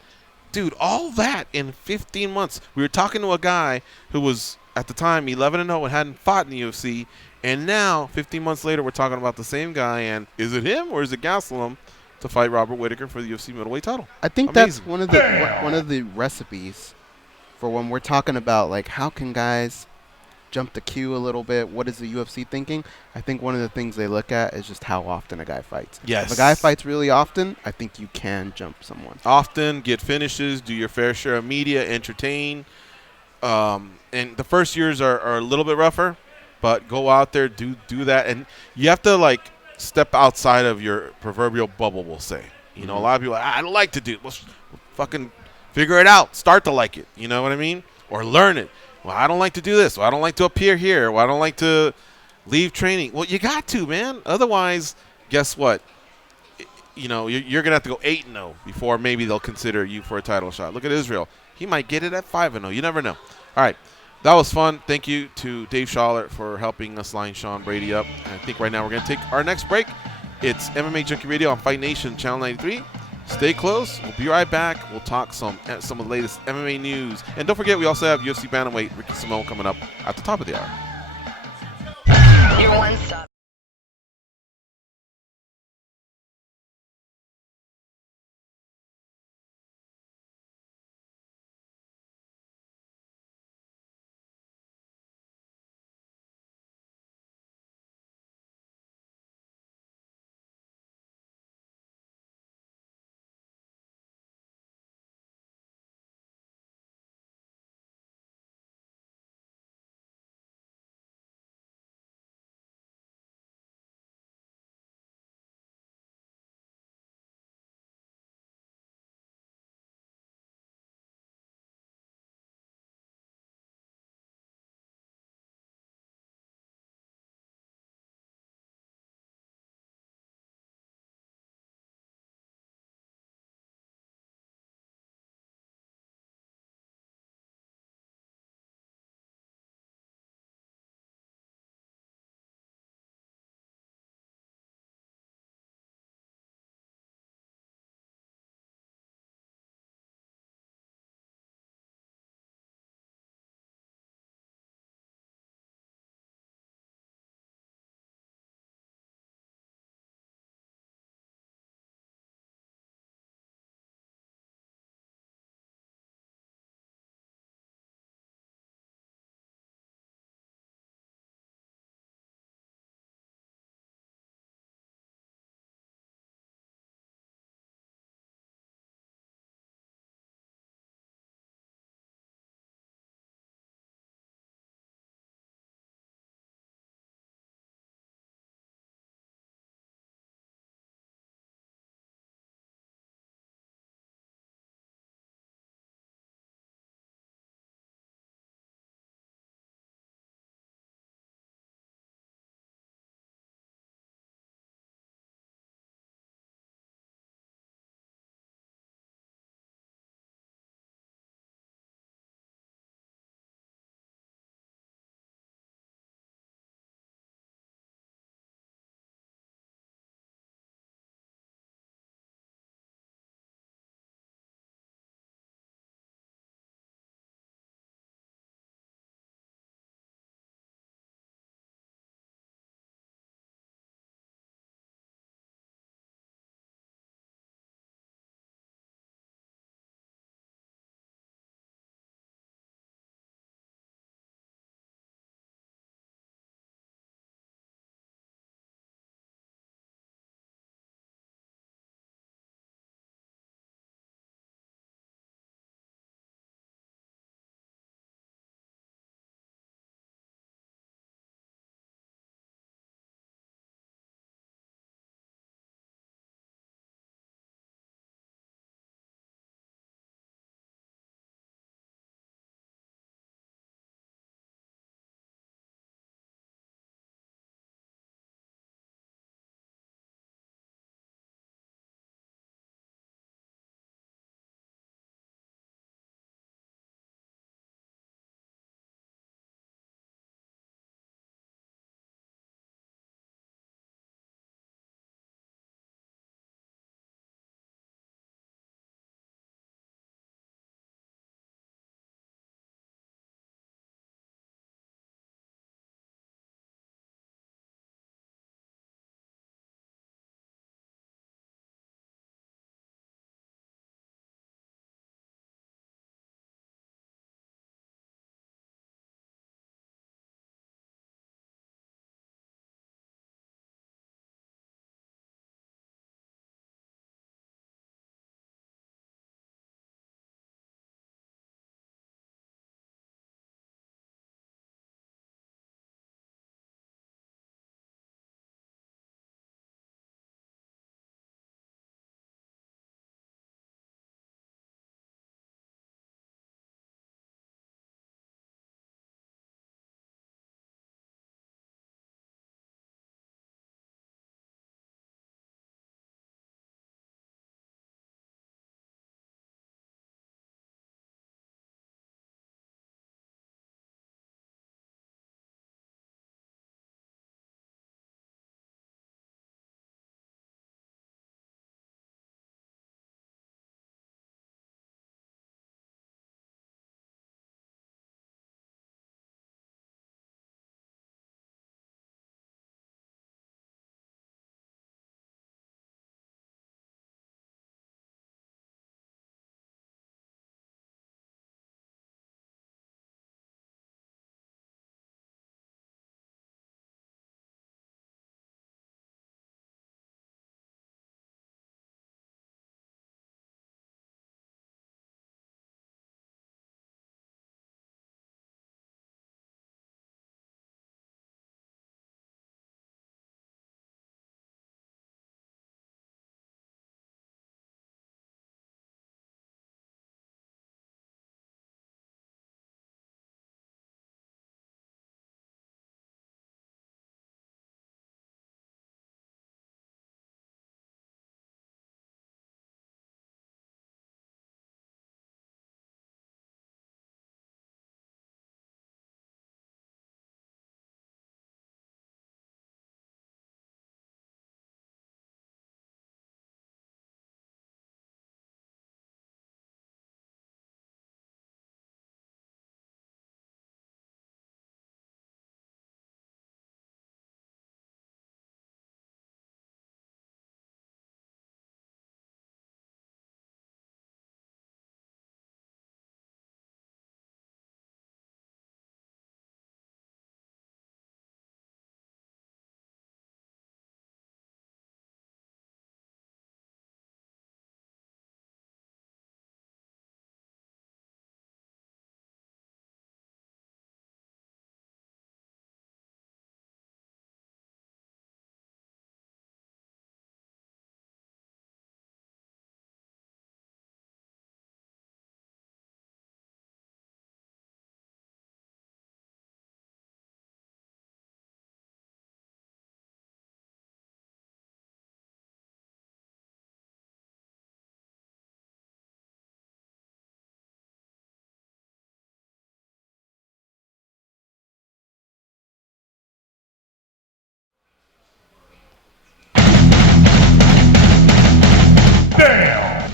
dude, all that in 15 months. We were talking to a guy who was at the time 11-0 and hadn't fought in the UFC, and now 15 months later we're talking about the same guy. And is it him or is it Gastelum to fight Robert Whittaker for the UFC middleweight title? I think that's one of the recipes for when we're talking about, like, how can guys jump the queue a little bit? What is the UFC thinking? I think one of the things they look at is just how often a guy fights. Yes. If a guy fights really often, I think you can jump someone. Often, get finishes, do your fair share of media, entertain. And the first years are a little bit rougher, but go out there, do that. And you have to, like, step outside of your proverbial bubble, we'll say. You know, a lot of people, I don't like to do it. Well, fucking Figure it out. Start to like it. You know what I mean? Or learn it. Well, I don't like to do this. Well, I don't like to appear here. Well, I don't like to leave training. Well, you got to, man. Otherwise, guess what? You're going to have to go 8-0 before maybe they'll consider you for a title shot. Look at Israel. He might get it at 5-0. You never know. All right. That was fun. Thank you to Dave Schaller for helping us line Sean Brady up. And I think right now we're going to take our next break. It's MMA Junkie Radio on Fight Nation Channel 93. Stay close. We'll be right back. We'll talk some of the latest MMA news. And don't forget, we also have UFC Bantamweight Ricky Simone coming up at the top of the hour. Your one-stop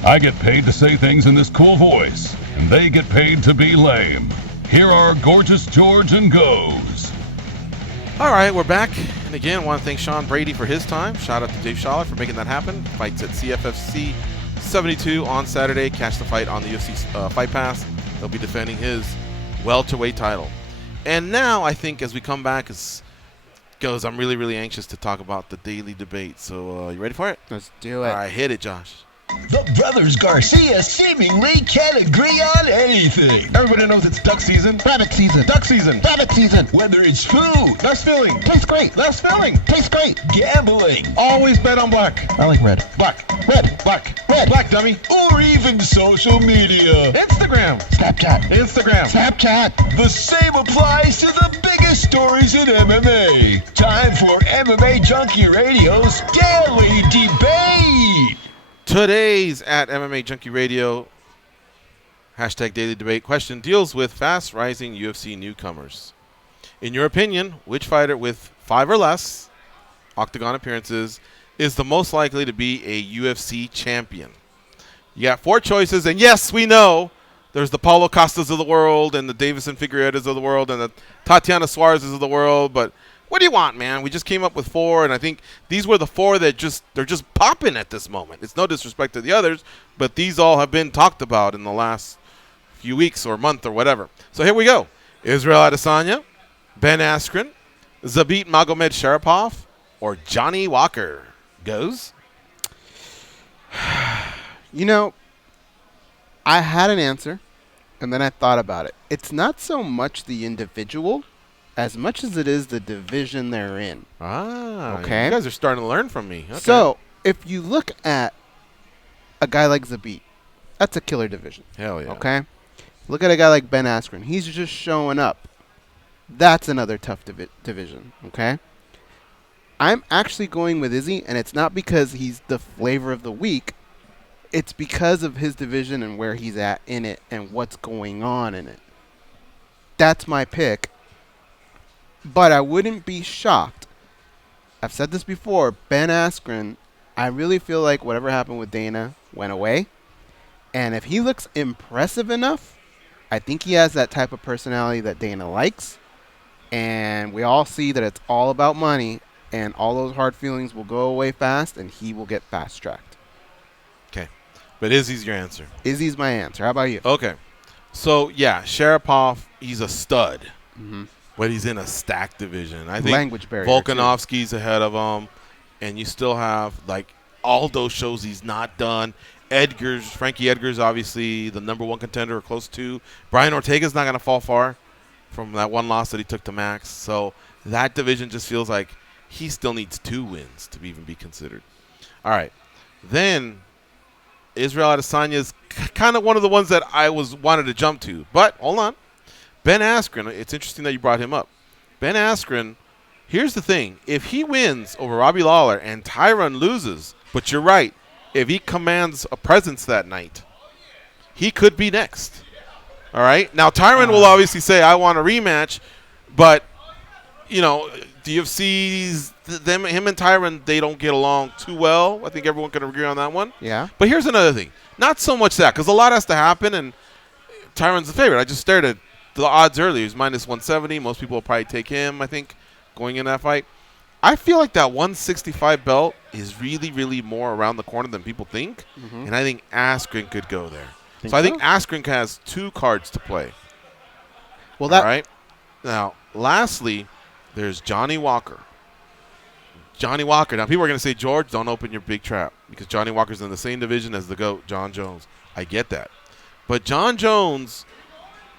I get paid to say things in this cool voice, and they get paid to be lame. Here are Gorgeous George and Goes. All right, we're back. And again, I want to thank Sean Brady for his time. Shout out to Dave Schaller for making that happen. Fights at CFFC 72 on Saturday. Catch the fight on the UFC Fight Pass. He'll be defending his welterweight title. And now I think as we come back, Goes, I'm really, really anxious to talk about the daily debate. So you ready for it? Let's do it. All right, hit it, Josh. The brothers Garcia seemingly can't agree on anything. Everybody knows it's duck season. Rabbit season. Duck season. Rabbit season. Whether it's food, less filling, Tastes great. less filling, Tastes great. gambling, always bet on black. I like red. Black. Red. Black. Red. Black, dummy. Or even social media. Instagram. Snapchat. Instagram. Snapchat. The same applies to the biggest stories in MMA. Time for MMA Junkie Radio's Daily Debate. Today's at MMA Junkie Radio hashtag Daily Debate question deals with fast rising UFC newcomers. In your opinion, which fighter with 5 or less octagon appearances is the most likely to be a UFC champion? You got 4 choices, and yes, we know there's the Paulo Costas of the world and the Davison Figueiredas of the world and the Tatiana Suarez's of the world, but what do you want, man? We just came up with 4, and I think these were the 4 that they're just popping at this moment. It's no disrespect to the others, but these all have been talked about in the last few weeks or month or whatever. So here we go. Israel Adesanya, Ben Askren, Zabit Magomed Sharapov, or Johnny Walker. Goes? You know, I had an answer, and then I thought about it. It's not so much the individual as much as it is the division they're in. Ah, okay. You guys are starting to learn from me. Okay. So, if you look at a guy like Zabit, that's a killer division. Hell yeah. Okay? Look at a guy like Ben Askren. He's just showing up. That's another tough division. Okay? I'm actually going with Izzy, and it's not because he's the flavor of the week. It's because of his division and where he's at in it and what's going on in it. That's my pick. But I wouldn't be shocked. I've said this before. Ben Askren, I really feel like whatever happened with Dana went away. And if he looks impressive enough, I think he has that type of personality that Dana likes. And we all see that it's all about money. And all those hard feelings will go away fast. And he will get fast-tracked. Okay. But Izzy's your answer. Izzy's my answer. How about you? Okay. So, yeah, Sharapov, he's a stud. Mm-hmm. But he's in a stacked division. I think language barrier. Volkanovski's ahead of him, and you still have like Aldo shows he's not done. Frankie Edgar's obviously the #1 contender or close to. Brian Ortega's not going to fall far from that one loss that he took to Max. So that division just feels like he still needs 2 wins to even be considered. All right, then Israel Adesanya is kind of one of the ones that I wanted to jump to, but hold on. Ben Askren, it's interesting that you brought him up. Ben Askren, here's the thing. If he wins over Robbie Lawler and Tyron loses, but you're right, if he commands a presence that night, he could be next. All right? Now, Tyron will obviously say, I want a rematch, but, you know, the UFC's, him and Tyron, they don't get along too well. I think everyone can agree on that one. Yeah. But here's another thing. Not so much that, because a lot has to happen, and Tyron's the favorite. I just stared at the odds earlier. He's -170. Most people will probably take him, I think, going in that fight. I feel like that 165 belt is really, really more around the corner than people think. Mm-hmm. And I think Askren could go there. I think Askren has 2 cards to play. Well, that. All right. Now, lastly, there's Johnny Walker. Johnny Walker. Now, people are going to say, George, don't open your big trap because Johnny Walker's in the same division as the GOAT, John Jones. I get that. But John Jones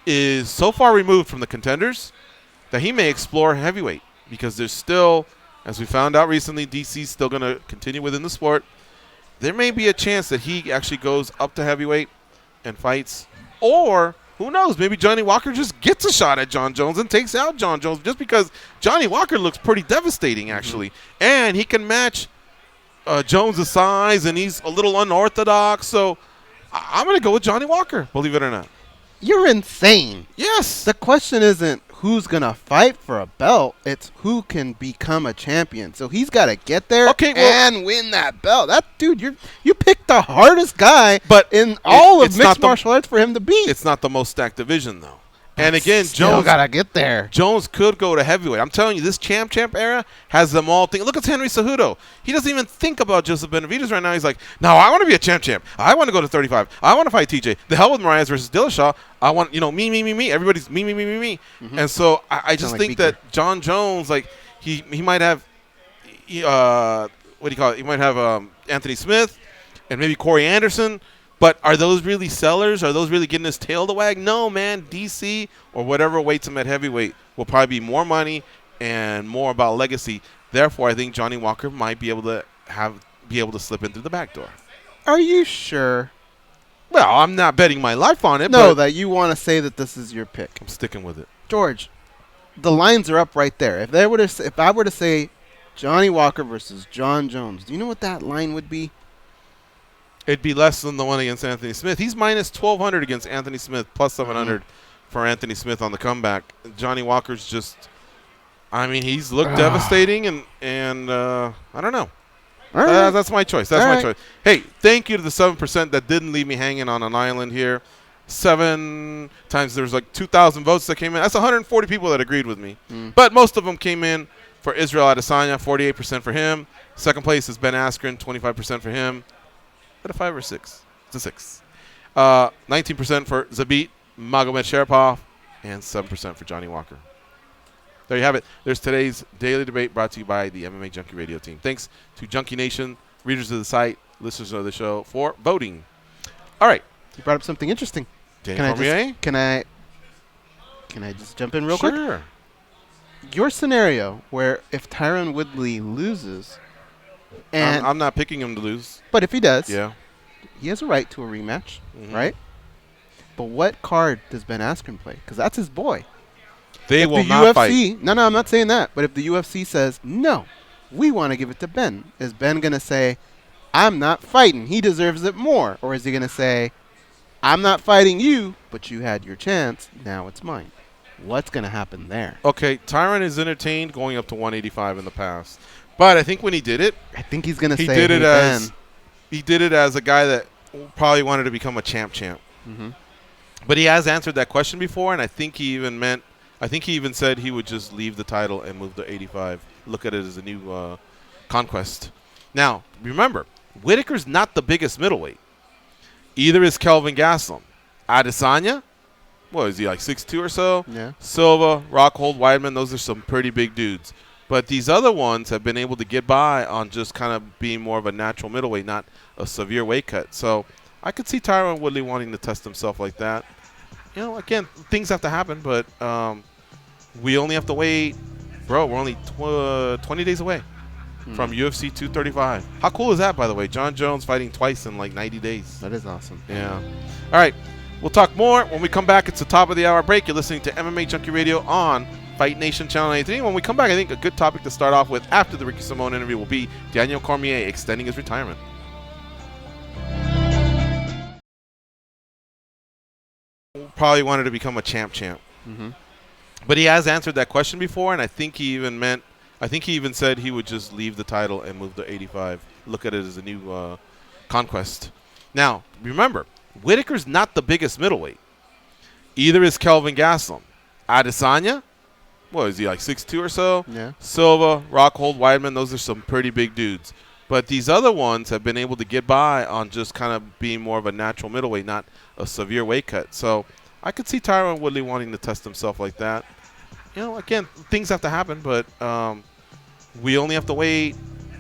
is so far removed from the contenders that he may explore heavyweight because there's still, as we found out recently, DC's still going to continue within the sport. There may be a chance that he actually goes up to heavyweight and fights. Or, who knows, maybe Johnny Walker just gets a shot at John Jones and takes out John Jones just because Johnny Walker looks pretty devastating, actually. Mm-hmm. And he can match Jones' size, and he's a little unorthodox. So I'm going to go with Johnny Walker, believe it or not. You're insane. Yes. The question isn't who's going to fight for a belt. It's who can become a champion. So he's got to get there and win that belt. That dude, you picked the hardest guy in all of mixed martial arts for him to beat. It's not the most stacked division, though. And again, Jones got to get there. Jones could go to heavyweight. I'm telling you, this champ era has them all thinking. Look at Henry Cejudo. He doesn't even think about Joseph Benavidez right now. He's like, no, I want to be a champ. I want to go to 35. I want to fight TJ. The hell with Moraes versus Dillashaw. I want, me. Everybody's me. Mm-hmm. And so I just think that John Jones, like, he might have, what do you call it? He might have Anthony Smith and maybe Corey Anderson. But are those really sellers? Are those really getting his tail to wag? No, man. DC or whatever weights him at heavyweight will probably be more money and more about legacy. Therefore, I think Johnny Walker might be able to slip in through the back door. Are you sure? Well, I'm not betting my life on it. No, that you want to say that this is your pick. I'm sticking with it. George, the lines are up right there. If I were to say Johnny Walker versus John Jones, do you know what that line would be? It'd be less than the one against Anthony Smith. He's minus 1,200 against Anthony Smith, plus 700 for Anthony Smith on the comeback. Johnny Walker's just, he's looked devastating, and I don't know. Right. That's my choice. That's my choice. Hey, thank you to the 7% that didn't leave me hanging on an island here. 7 times there's like 2,000 votes that came in. That's 140 people that agreed with me. But most of them came in for Israel Adesanya, 48% for him. Second place is Ben Askren, 25% for him. A 5 or 6? It's a 6. 19% for Zabit Magomedsharipov, and 7% for Johnny Walker. There you have it. There's today's daily debate brought to you by the MMA Junkie Radio team. Thanks to Junkie Nation, readers of the site, listeners of the show for voting. All right. You brought up something interesting. Can I just jump in real quick? Sure. Your scenario where if Tyron Woodley loses, and I'm not picking him to lose. But if he does, he has a right to a rematch, right? But what card does Ben Askren play? Because that's his boy. They will not fight. No, I'm not saying that. But if the UFC says, no, we want to give it to Ben, is Ben going to say, I'm not fighting, he deserves it more? Or is he going to say, I'm not fighting you, but you had your chance, now it's mine? What's going to happen there? Okay, Tyron is entertained going up to 185 in the past. But I think when he did it, I think he's going to say he did it as a guy that probably wanted to become a champ. Mm-hmm. But he has answered that question before, and I think he even said he would just leave the title and move to 85. Look at it as a new conquest. Now, remember, Whitaker's not the biggest middleweight. Either is Kelvin Gastelum. Adesanya, what is he, like 6'2" or so? Yeah. Silva, Rockhold, Weidman, those are some pretty big dudes. But these other ones have been able to get by on just kind of being more of a natural middleweight, not a severe weight cut. So I could see Tyron Woodley wanting to test himself like that. Again, things have to happen, but we only have to wait. Bro, we're only 20 days away from UFC 235. How cool is that, by the way? John Jones fighting twice in like 90 days. That is awesome. Yeah. All right. We'll talk more when we come back. It's the top of the hour break. You're listening to MMA Junkie Radio on Fight Nation Channel 93. When we come back, I think a good topic to start off with after the Ricky Simone interview will be Daniel Cormier extending his retirement. Probably wanted to become a champ. Mm-hmm. But he has answered that question before, and I think he even said he would just leave the title and move to 85. Look at it as a new conquest. Now, remember, Whitaker's not the biggest middleweight. Either is Kelvin Gastelum. Adesanya, what is he, like 6'2" or so? Yeah. Silva, Rockhold, Weidman, those are some pretty big dudes. But these other ones have been able to get by on just kind of being more of a natural middleweight, not a severe weight cut. So I could see Tyron Woodley wanting to test himself like that. Again, things have to happen, but we only have to wait.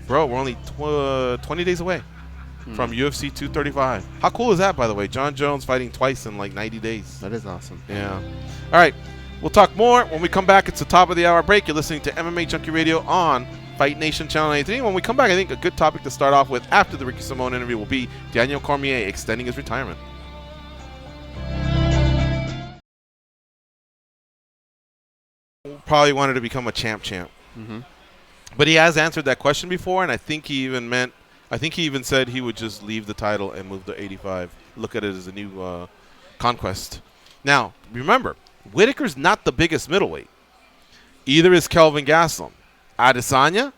Bro, we're only 20 days away from UFC 235. How cool is that, by the way? John Jones fighting twice in like 90 days. That is awesome. Yeah. All right. We'll talk more when we come back. It's the top of the hour break. You're listening to MMA Junkie Radio on Fight Nation Channel 93. When we come back, I think a good topic to start off with after the Ricky Simone interview will be Daniel Cormier extending his retirement. Probably wanted to become a champ. Mm-hmm. But he has answered that question before, and I think he even said he would just leave the title and move to 85. Look at it as a new conquest. Now, remember, Whitaker's not the biggest middleweight. Either is Kelvin Gastelum. Adesanya,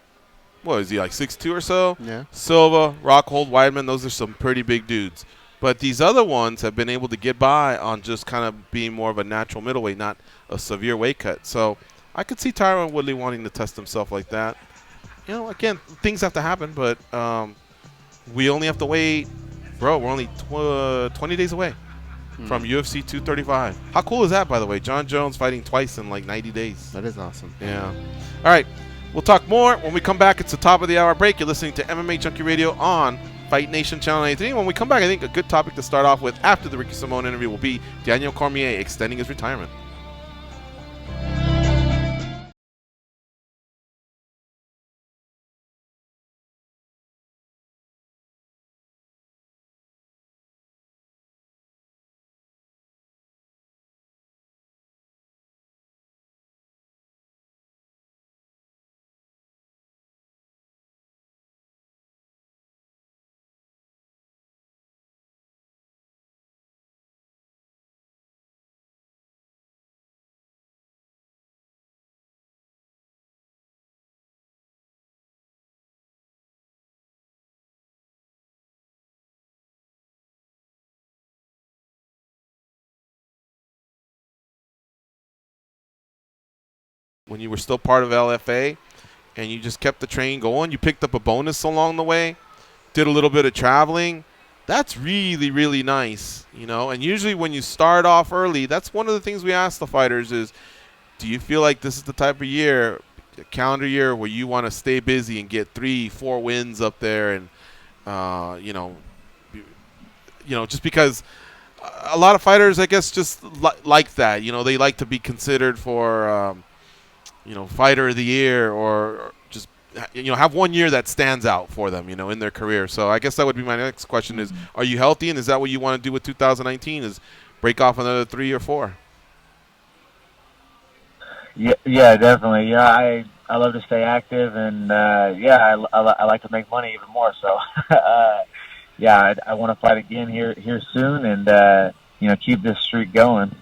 what is he, like 6'2" or so? Yeah. Silva, Rockhold, Weidman, those are some pretty big dudes. But these other ones have been able to get by on just kind of being more of a natural middleweight, not a severe weight cut. So I could see Tyron Woodley wanting to test himself like that. You know, again, things have to happen, but we only have to wait. Bro, we're only 20 days away from UFC 235. How cool is that, by the way? John Jones fighting twice in like 90 days. That is awesome. Yeah. All right. We'll talk more when we come back. It's the top of the hour break. You're listening to MMA Junkie Radio on Fight Nation Channel 93. When we come back, I think a good topic to start off with after the Ricky Simone interview will be Daniel Cormier extending his retirement. When you were still part of LFA and you just kept the train going, you picked up a bonus along the way, did a little bit of traveling. That's really, really nice, you know. And usually when you start off early, that's one of the things we ask the fighters is, do you feel like this is the type of year, calendar year, where you want to stay busy and get 3-4 wins up there and, you know, just because a lot of fighters, I guess, just like that. You know, they like to be considered for fighter of the year or just, have one year that stands out for them, in their career. So I guess that would be my next question is, are you healthy? And is that what you want to do with 2019 is break off another 3 or 4? Yeah, definitely. Yeah, I love to stay active and, I like to make money even more. So, I want to fight again here soon and, keep this streak going.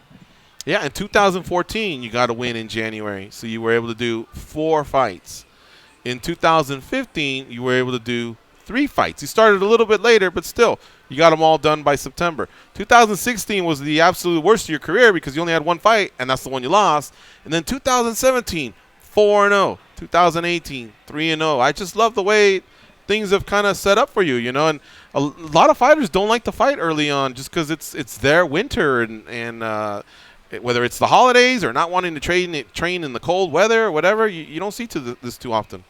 Yeah, in 2014, you got a win in January, so you were able to do 4 fights. In 2015, you were able to do 3 fights. You started a little bit later, but still, you got them all done by September. 2016 was the absolute worst of your career because you only had 1 fight, and that's the one you lost. And then 2017, 4-0. 2018, 3-0. I just love the way things have kind of set up for you, and a lot of fighters don't like to fight early on just because it's their winter and whether it's the holidays or not wanting to train in the cold weather or whatever, you don't see this too often.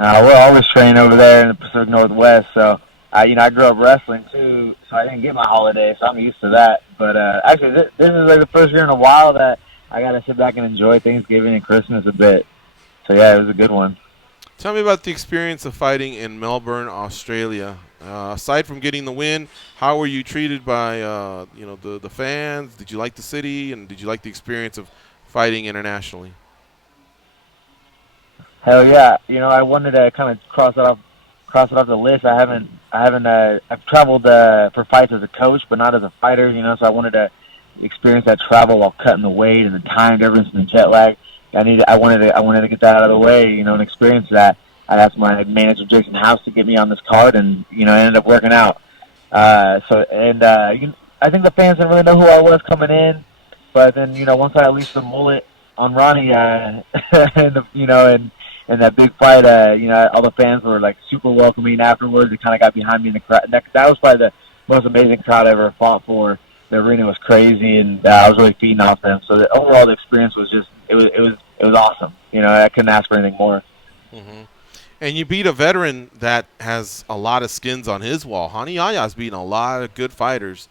We're always training over there in the Pacific Northwest, so I grew up wrestling too, so I didn't get my holiday, so I'm used to that. But actually, this is like the first year in a while that I got to sit back and enjoy Thanksgiving and Christmas a bit. So yeah, it was a good one. Tell me about the experience of fighting in Melbourne, Australia. Aside from getting the win, how were you treated by the fans? Did you like the city, and did you like the experience of fighting internationally? Hell yeah! I wanted to kind of cross it off the list. I've traveled for fights as a coach, but not as a fighter. So I wanted to experience that travel while cutting the weight and the time difference and the jet lag. I wanted to get that out of the way, and experience that. I asked my manager Jason House to get me on this card, and it ended up working out. I think the fans didn't really know who I was coming in, but then once I unleashed the mullet on Ronnie, and that big fight, all the fans were like super welcoming afterwards. They kind of got behind me in the crowd. That was probably the most amazing crowd I ever fought for. The arena was crazy, and I was really feeding off them. So overall, the experience was just it was awesome. I couldn't ask for anything more. Mm-hmm. And you beat a veteran that has a lot of skins on his wall. Hani Yaya's beaten a lot of good fighters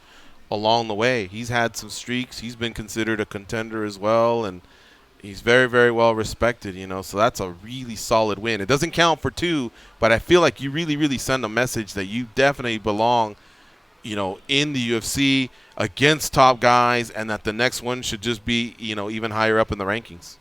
along the way. He's had some streaks. He's been considered a contender as well, and he's very, very well respected, So that's a really solid win. It doesn't count for 2, but I feel like you really, really send a message that you definitely belong, in the UFC against top guys, and that the next one should just be, even higher up in the rankings.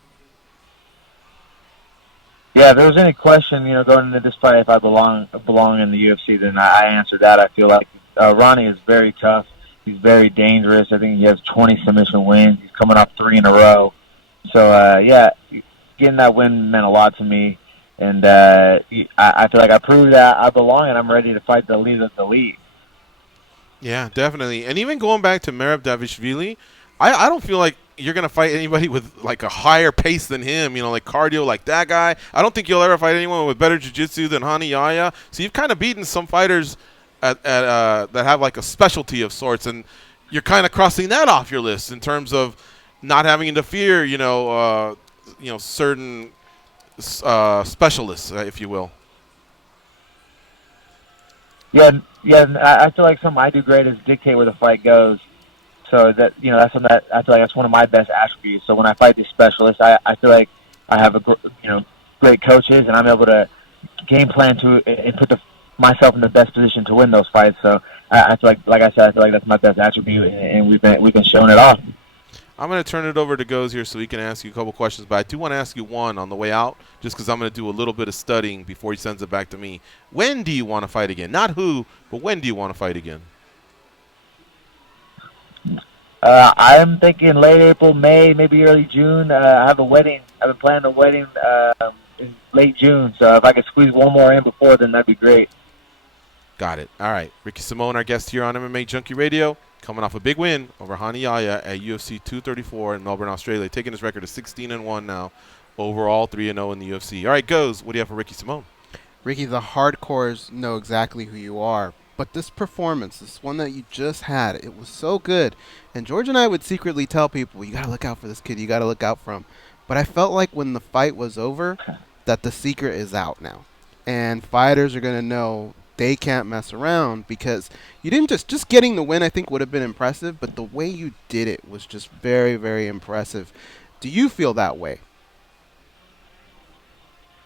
Yeah, if there was any question, going into this fight if I belong in the UFC, then I answered that. I feel like Ronnie is very tough. He's very dangerous. I think he has 20 submission wins. He's coming off 3 in a row. So, yeah, getting that win meant a lot to me. And I feel like I proved that I belong, and I'm ready to fight the lead of the league. Yeah, definitely. And even going back to Merab Davishvili, I don't feel like you're going to fight anybody with, like, a higher pace than him, like cardio like that guy. I don't think you'll ever fight anyone with better jiu-jitsu than Hani Yahya. So you've kind of beaten some fighters that have, like, a specialty of sorts, and you're kind of crossing that off your list in terms of not having to fear, certain specialists, if you will. Yeah. I feel like something I do great is dictate where the fight goes. So that's something that I feel like that's one of my best attributes. So when I fight these specialists, I feel like I have great coaches, and I'm able to game plan and put myself in the best position to win those fights. So I feel like I said, I feel like that's my best attribute, and we've been showing it off. I'm going to turn it over to Goes here so he can ask you a couple questions, but I do want to ask you one on the way out, just because I'm going to do a little bit of studying before he sends it back to me. When do you want to fight again? Not who, but when do you want to fight again? I'm thinking late April, May, maybe early June. I have a wedding. I've been planning a wedding in late June, so if I could squeeze one more in before, then that'd be great. Got it. All right. Ricky Simone, our guest here on MMA Junkie Radio, coming off a big win over Hani Yahya at UFC 234 in Melbourne, Australia, taking his record to 16-1 now, overall 3-0 in the UFC. All right, Goes, what do you have for Ricky Simone? Ricky, the hardcores know exactly who you are, but this performance, this one that you just had, it was so good. And George and I would secretly tell people, you got to look out for this kid, you got to look out for him. But I felt like when the fight was over, that the secret is out now. And fighters are going to know they can't mess around, because you didn't just getting the win, I think, would have been impressive, but the way you did it was just very, very impressive. Do you feel that way?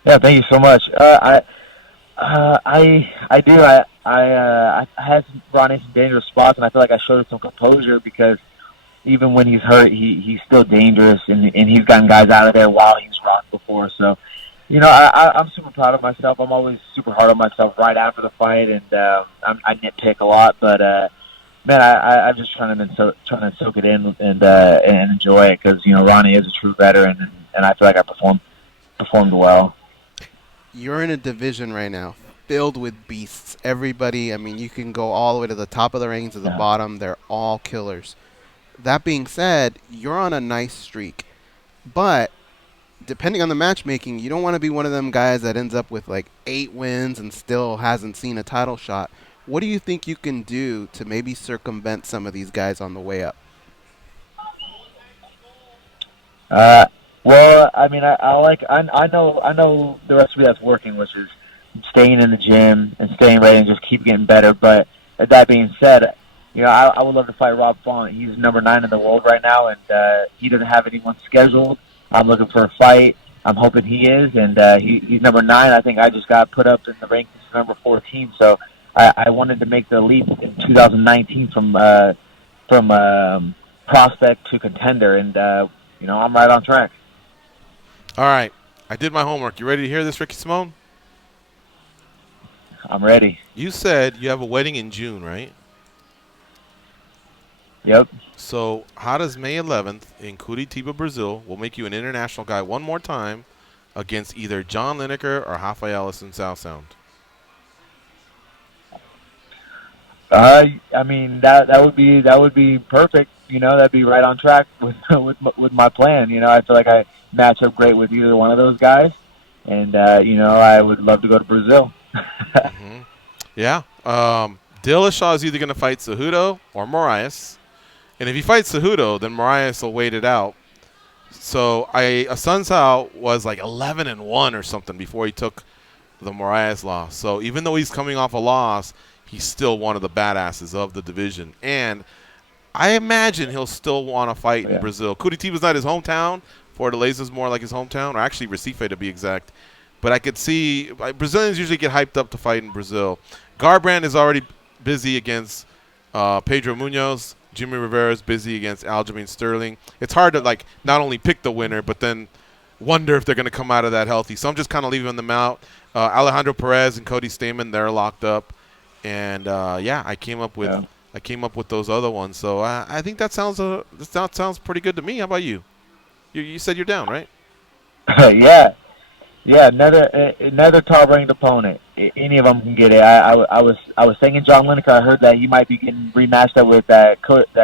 Yeah, thank you so much. I do. I had Ronnie some dangerous spots, and I feel like I showed some composure, because even when he's hurt, he's still dangerous, and he's gotten guys out of there while he's rocked before. So, I'm super proud of myself. I'm always super hard on myself right after the fight, and I nitpick a lot. But man, I'm just trying to soak it in and enjoy it, because Ronnie is a true veteran, and I feel like I performed well. You're in a division right now filled with beasts. Everybody, I mean, you can go all the way to the top of the range, to the bottom. They're all killers. That being said, you're on a nice streak. But depending on the matchmaking, you don't want to be one of them guys that ends up with like 8 wins and still hasn't seen a title shot. What do you think you can do to maybe circumvent some of these guys on the way up? Well, I mean, I know the recipe that's working, which is staying in the gym and staying ready and just keep getting better. But that being said, I would love to fight Rob Font. He's number 9 in the world right now, and he doesn't have anyone scheduled. I'm looking for a fight. I'm hoping he is, and he's number 9. I think I just got put up in the rankings to number 14. So I wanted to make the leap in 2019 from prospect to contender, and I'm right on track. All right. I did my homework. You ready to hear this, Ricky Simone? I'm ready. You said you have a wedding in June, right? Yep. So how does May 11th in Curitiba, Brazil, will make you an international guy one more time against either John Lineker or Rafael in South Sound? I mean, that would be perfect. That'd be right on track with my plan. I feel like I match up great with either one of those guys, and I would love to go to Brazil. Mm-hmm. Yeah. Dillashaw is either going to fight Cejudo or Moraes, and if he fights Cejudo, then Moraes will wait it out. So Assunção was like 11-1 or something before he took the Moraes loss. So even though he's coming off a loss, he's still one of the badasses of the division. And I imagine he'll still want to fight in Brazil. Curitiba's not his hometown. Fortaleza more like his hometown, or actually Recife to be exact. But I could see Brazilians usually get hyped up to fight in Brazil. Garbrandt is already busy against Pedro Munoz. Jimmy Rivera's busy against Aljamain Sterling. It's hard to not only pick the winner, but then wonder if they're going to come out of that healthy. So I'm just kind of leaving them out. Alejandro Perez and Cody Stamann, they're locked up. And, I came up with I came up with those other ones. So I think that sounds pretty good to me. How about you? You said you're down, right? Yeah. Yeah, another top-ranked opponent. Any of them can get it. I was thinking John Lineker. I heard that he might be getting rematched up with that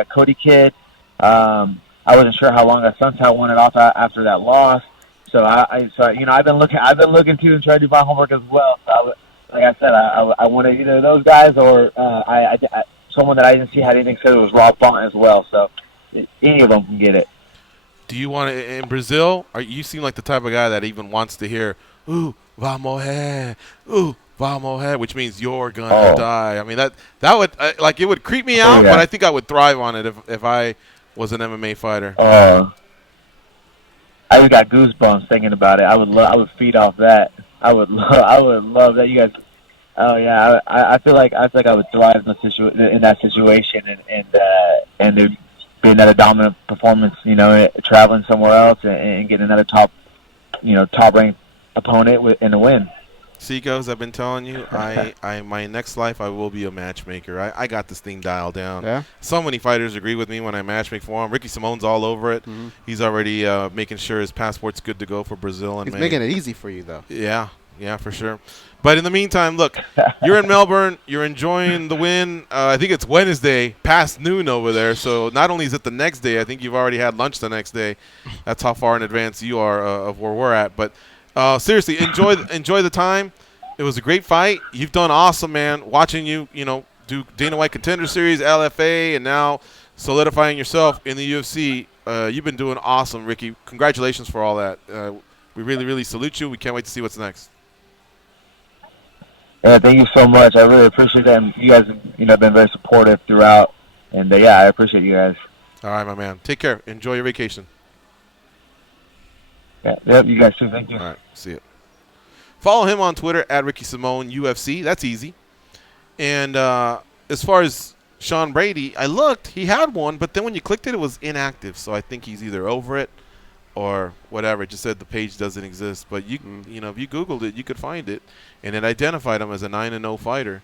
Cody kid. I wasn't sure how long Sunshine won it off after that loss. So I've been looking too and trying to do my homework as well. So like I said, I wanted either of those guys or someone that I didn't see had anything said it was Rob Font as well. So any of them can get it. Do you want to in Brazil? You seem like the type of guy that even wants to hear "Ooh, vai morrer, ooh, vai morrer," which means you're gonna die. I mean that would it would creep me out, but I think I would thrive on it if I was an MMA fighter. I just got goosebumps thinking about it. I would feed off that. I would love that. You guys. Oh yeah, I feel like I would thrive in that situation and there'd be another dominant performance, traveling somewhere else and getting another top-ranked opponent in a win. Seagulls, I've been telling you, my next life I will be a matchmaker. I got this thing dialed down. Yeah? So many fighters agree with me when I matchmake for him. Ricky Simone's all over it. Mm-hmm. He's already making sure his passport's good to go for Brazil. He's making it easy for you, though. Yeah, for sure. But in the meantime, look, you're in Melbourne. You're enjoying the win. I think it's Wednesday, past noon over there. So not only is it the next day, I think you've already had lunch the next day. That's how far in advance you are of where we're at. But seriously, enjoy the time. It was a great fight. You've done awesome, man. Watching you, do Dana White Contender Series, LFA, and now solidifying yourself in the UFC. You've been doing awesome, Ricky. Congratulations for all that. We really, really salute you. We can't wait to see what's next. Yeah, thank you so much. I really appreciate that. And you guys, have been very supportive throughout. And I appreciate you guys. All right, my man. Take care. Enjoy your vacation. Yeah, yep, you guys too. Thank you. All right, see you. Follow him on Twitter at Ricky Simone UFC. That's easy. And as far as Sean Brady, I looked. He had one, but then when you clicked it, it was inactive. So I think he's either over it or whatever. It just said the page doesn't exist. But if you Googled it, you could find it, and it identified him as a 9-0 fighter.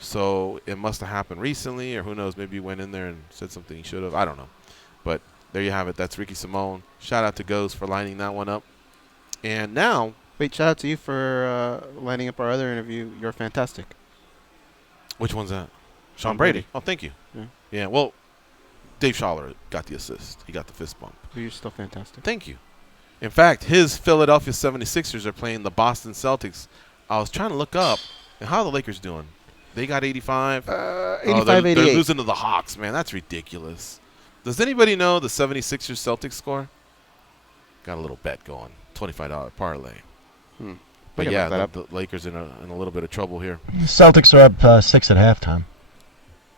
So it must have happened recently, or who knows? Maybe he went in there and said something he should have. I don't know. But there you have it. That's Ricky Simone. Shout out to Goes for lining that one up. And now, wait, shout out to you for lining up our other interview. You're fantastic. Which one's that? Sean Brady. Oh, thank you. Yeah. Well, Dave Schaller got the assist. He got the fist bump. But you're still fantastic. Thank you. In fact, his Philadelphia 76ers are playing the Boston Celtics. I was trying to look up, and how are the Lakers doing? They got 85. 85-88. They're losing to the Hawks, man. That's ridiculous. Does anybody know the 76ers Celtics score? Got a little bet going. $25 parlay. But yeah, the Lakers in a little bit of trouble here. Celtics are up 6 at halftime.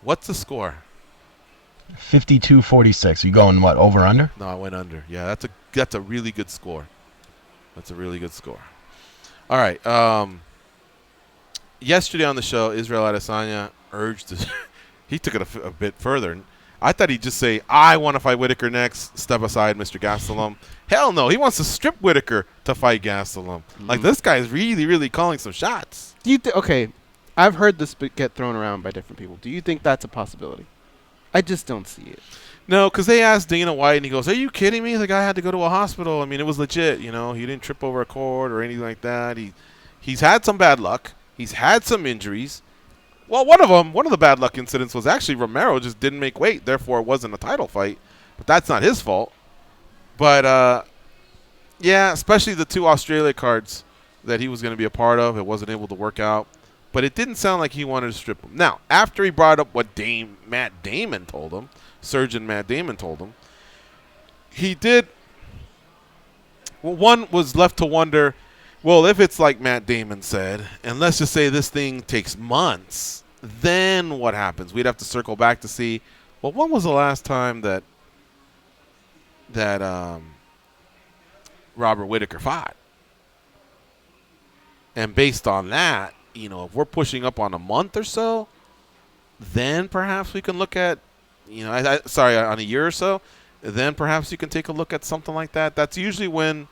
What's the score? 52-46. You going what, over under? No, I went under. Yeah, that's a really good score. That's a really good score. All right. Yesterday on the show, Israel Adesanya urged he took it a bit further. I thought he'd just say, I want to fight Whitaker next. Step aside, Mr. Gastelum. Hell no. He wants to strip Whitaker to fight Gastelum. Like, this guy is really, really calling some shots. Do you okay, I've heard this get thrown around by different people. Do you think that's a possibility? I just don't see it. No, because they asked Dana White, and he goes, are you kidding me? The guy had to go to a hospital. I mean, it was legit. He didn't trip over a cord or anything like that. He's had some bad luck. He's had some injuries. Well, one of the bad luck incidents was actually Romero just didn't make weight. Therefore, it wasn't a title fight. But that's not his fault. But, yeah, especially the 2 Australia cards that he was going to be a part of. It wasn't able to work out. But it didn't sound like he wanted to strip him. Now, after he brought up what Matt Damon told him, Surgeon Matt Damon told him, he did. Well, one was left to wonder, well, if it's like Matt Damon said, and let's just say this thing takes months, then what happens? We'd have to circle back to see, well, when was the last time that Robert Whitaker fought? And based on that, if we're pushing up on a month or so, then perhaps we can look at, on a year or so, then perhaps you can take a look at something like that. That's usually when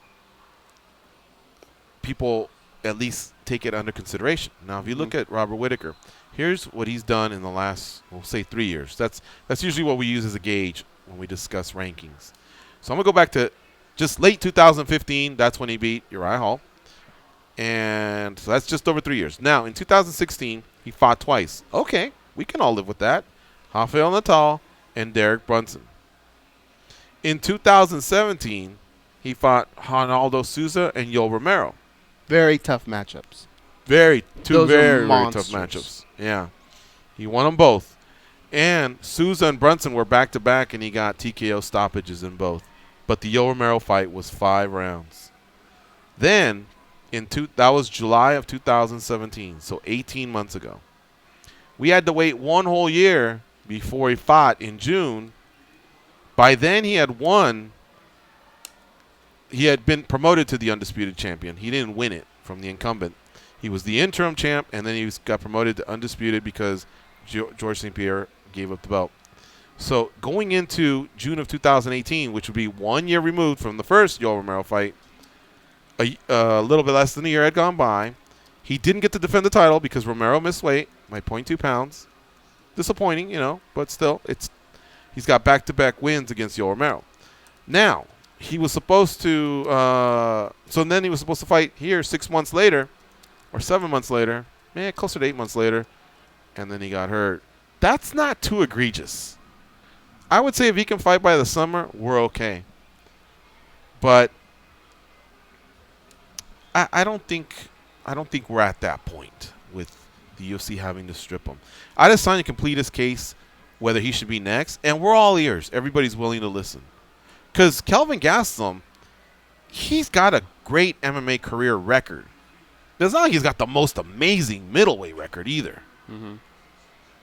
people at least take it under consideration. Now, if you look at Robert Whitaker, Here's what he's done in the last, we'll say 3 years. That's usually what we use as a gauge when we discuss rankings. So I'm going to go back to just late 2015. That's when he beat Uriah Hall. And so that's just over 3 years. Now, in 2016, he fought twice. Okay, we can all live with that. Rafael Natal and Derek Brunson. In 2017, he fought Ronaldo Souza and Yoel Romero. Very tough matchups. Two very monsters. tough matchups. Yeah. He won them both. And Souza and Brunson were back-to-back, and he got TKO stoppages in both. But the Yoel Romero fight was 5 rounds. Then, that was July of 2017, so 18 months ago. We had to wait 1 whole year before he fought in June. By then, he had won. He had been promoted to the undisputed champion. He didn't win it from the incumbent. He was the interim champ, and then he got promoted to undisputed because George St. Pierre gave up the belt. So going into June of 2018, which would be 1 year removed from the first Yoel Romero fight, a little bit less than a year had gone by. He didn't get to defend the title because Romero missed weight by 0.2 pounds. Disappointing, but still, he's got back-to-back wins against Yoel Romero. Now, he was supposed to so then he was supposed to fight here 6 months later or 7 months later, closer to 8 months later, and then he got hurt. That's not too egregious. I would say if he can fight by the summer, we're okay. But I don't think we're at that point with the UFC having to strip him. Adesanya complete his case whether he should be next, and we're all ears. Everybody's willing to listen. Because Kelvin Gastelum, he's got a great MMA career record. It's not like he's got the most amazing middleweight record either. Mm-hmm.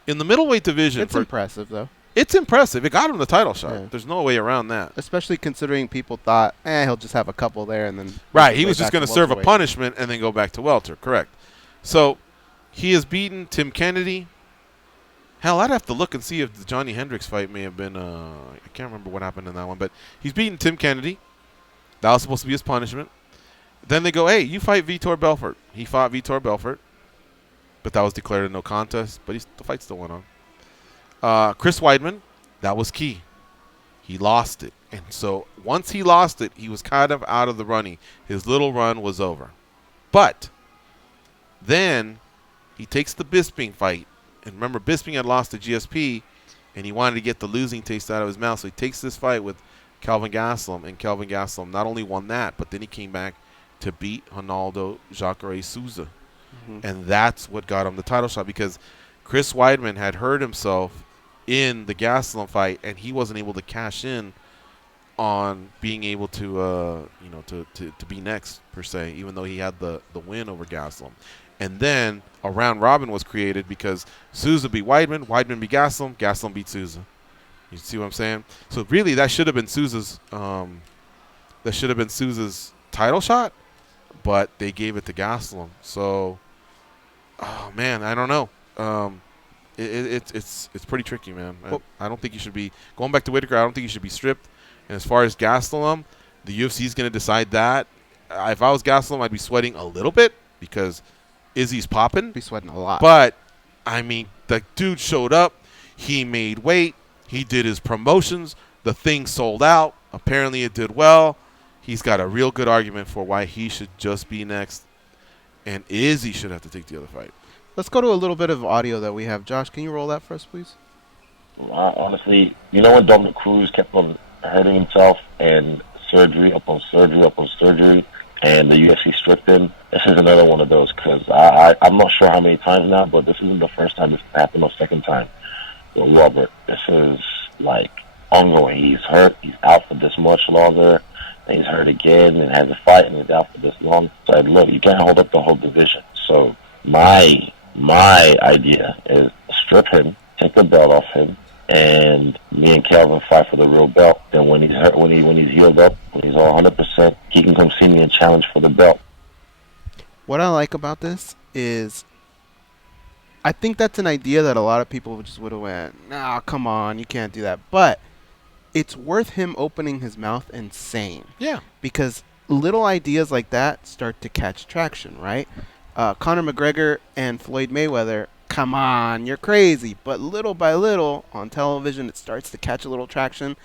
In the middleweight division, it's impressive though. It's impressive. It got him the title shot. Yeah. There's no way around that. Especially considering people thought, he'll just have a couple there and then. Right, he was just going to serve a punishment and then go back to welter. Correct. So he has beaten Tim Kennedy. Hell, I'd have to look and see if the Johnny Hendricks fight may have been. I can't remember what happened in that one, but he's beaten Tim Kennedy. That was supposed to be his punishment. Then they go, hey, you fight Vitor Belfort. He fought Vitor Belfort, but that was declared a no contest. But the fight still went on. Chris Weidman, that was key. He lost it. And so once he lost it, he was kind of out of the running. His little run was over. But then he takes the Bisping fight. And remember, Bisping had lost to GSP, and he wanted to get the losing taste out of his mouth. So he takes this fight with Kelvin Gastelum, and Kelvin Gastelum not only won that, but then he came back to beat Ronaldo Jacare Souza. Mm-hmm. And that's what got him the title shot, because Chris Weidman had hurt himself in the Gastelum fight, and he wasn't able to cash in on being able to to be next per se, even though he had the win over Gastelum. And then a round robin was created because Souza beat Weidman, Weidman beat Gastelum, Gastelum beat Souza. You see what I'm saying? So really, that should have been Souza's title shot, but they gave it to Gastelum. So, oh man, I don't know. It's pretty tricky, man. I don't think you should be going back to Whitaker. I don't think you should be stripped. And as far as Gastelum, the UFC is going to decide that. If I was Gastelum, I'd be sweating a little bit because Izzy's popping. Be sweating a lot. But I mean, the dude showed up. He made weight. He did his promotions. The thing sold out. Apparently, it did well. He's got a real good argument for why he should just be next, and Izzy should have to take the other fight. Let's go to a little bit of audio that we have. Josh, can you roll that for us, please? Honestly, when Dominic Cruz kept on hurting himself and surgery upon surgery upon surgery, and the UFC stripped him, this is another one of those, because I'm not sure how many times now, but this isn't the first time this happened or second time with Robert. This is, ongoing. He's hurt. He's out for this much longer. And he's hurt again and has a fight and he's out for this long. So, look, you can't hold up the whole division. So, my idea is strip him, take the belt off him, and me and Kelvin fight for the real belt. Then when he's hurt, when he's healed up, when he's all 100%, he can come see me and challenge for the belt. What I like about this is I think that's an idea that a lot of people just would have went, nah, come on, you can't do that. But it's worth him opening his mouth and saying. Yeah. Because little ideas like that start to catch traction, right? Conor McGregor and Floyd Mayweather come on, you're crazy. But little by little, on television, it starts to catch a little traction.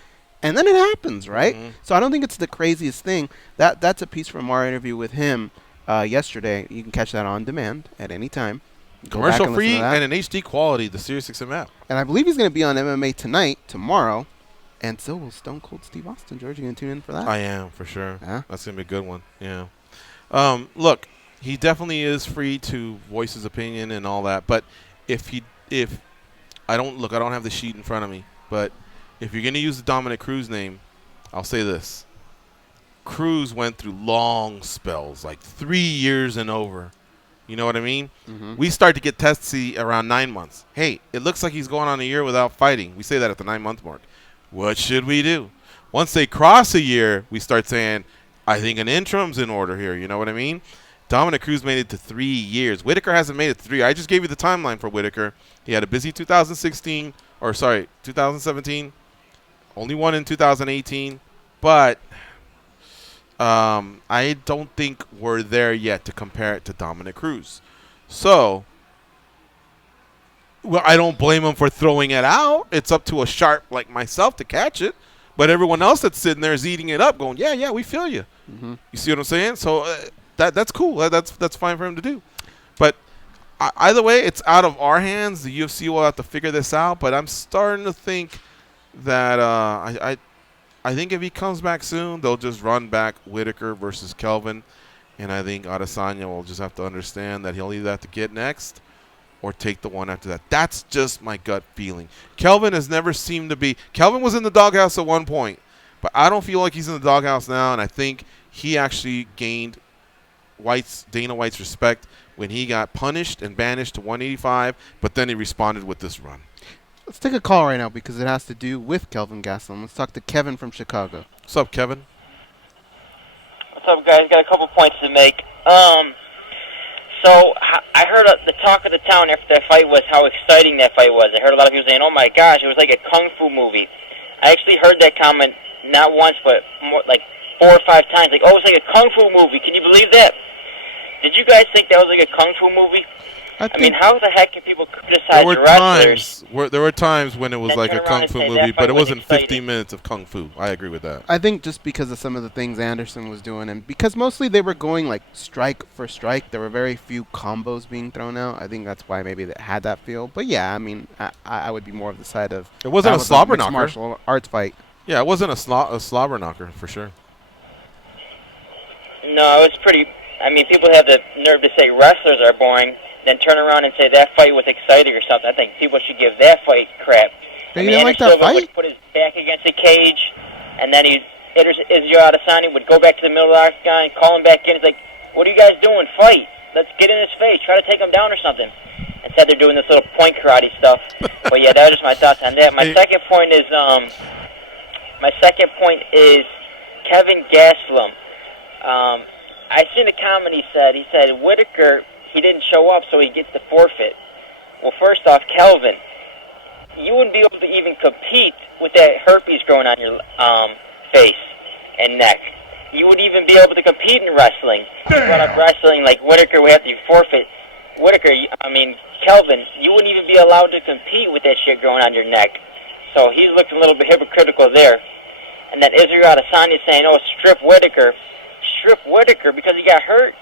And then it happens, right? Mm-hmm. So I don't think it's the craziest thing. That's a piece from our interview with him yesterday. You can catch that on demand at any time. Commercial free and in HD quality, the SiriusXM app. And I believe he's going to be on MMA Tonight, tomorrow. And so will Stone Cold Steve Austin. George, you going to tune in for that? I am, for sure. Yeah? That's going to be a good one. Yeah. Look, he definitely is free to voice his opinion and all that. But if I don't have the sheet in front of me. But if you're going to use the Dominic Cruz name, I'll say this. Cruz went through long spells, like 3 years and over. You know what I mean? Mm-hmm. We start to get testy around 9 months. Hey, it looks like he's going on a year without fighting. We say that at the 9-month mark. What should we do? Once they cross a year, we start saying, I think an interim's in order here. You know what I mean? Dominic Cruz made it to 3 years. Whitaker hasn't made it to 3. I just gave you the timeline for Whitaker. He had a busy 2017. Only one in 2018. But I don't think we're there yet to compare it to Dominic Cruz. So, well, I don't blame him for throwing it out. It's up to a sharp like myself to catch it. But everyone else that's sitting there is eating it up, going, yeah, we feel you. Mm-hmm. You see what I'm saying? So that's cool. That's fine for him to do. But either way, it's out of our hands. The UFC will have to figure this out. But I'm starting to think that I think if he comes back soon, they'll just run back Whitaker versus Kelvin. And I think Adesanya will just have to understand that he'll either have to get next or take the one after that. That's just my gut feeling. Kelvin has never seemed to be – Kelvin was in the doghouse at one point, but I don't feel like he's in the doghouse now, and I think he actually gained Dana White's respect when he got punished and banished to 185, but then he responded with this run. Let's take a call right now because it has to do with Kelvin Gastelum. Let's talk to Kevin from Chicago. What's up, Kevin? What's up, guys? Got a couple points to make. So I heard the talk of the town after that fight was how exciting that fight was. I heard a lot of people saying, oh, my gosh, it was like a kung fu movie. I actually heard that comment not once but more like 4 or 5 times. Like, oh, it's like a kung fu movie. Can you believe that? Did you guys think that was like a kung fu movie? I mean, how the heck can people criticize wrestlers? There were times when it was like a kung fu movie, but it wasn't 15 minutes of kung fu. I agree with that. I think just because of some of the things Anderson was doing, and because mostly they were going like strike for strike, there were very few combos being thrown out. I think that's why maybe they had that feel. But yeah, I mean, I would be more of the side of it wasn't a slobber knocker. Martial arts fight. Yeah, it wasn't a slobber knocker for sure. No, it was pretty. I mean, people have the nerve to say wrestlers are boring, then turn around and say that fight was exciting or something. I think people should give that fight crap. You didn't like that fight? Would put his back against the cage, and then Israel Adesanya would go back to the middle of the octagon and call him back in. He's like, what are you guys doing? Fight. Let's get in his face. Try to take him down or something. Instead, they're doing this little point karate stuff. But, yeah, that was just my thoughts on that. My second point is Kelvin Gastelum. I seen the comment he said. He said Whitaker, he didn't show up, so he gets the forfeit. Well, first off, Kelvin, you wouldn't be able to even compete with that herpes growing on your face and neck. You wouldn't even be able to compete in wrestling. You brought up wrestling like Whitaker would have to forfeit. Kelvin, you wouldn't even be allowed to compete with that shit growing on your neck. So he's looking a little bit hypocritical there. And then Israel Adesanya saying, oh, strip Whitaker because he got hurt.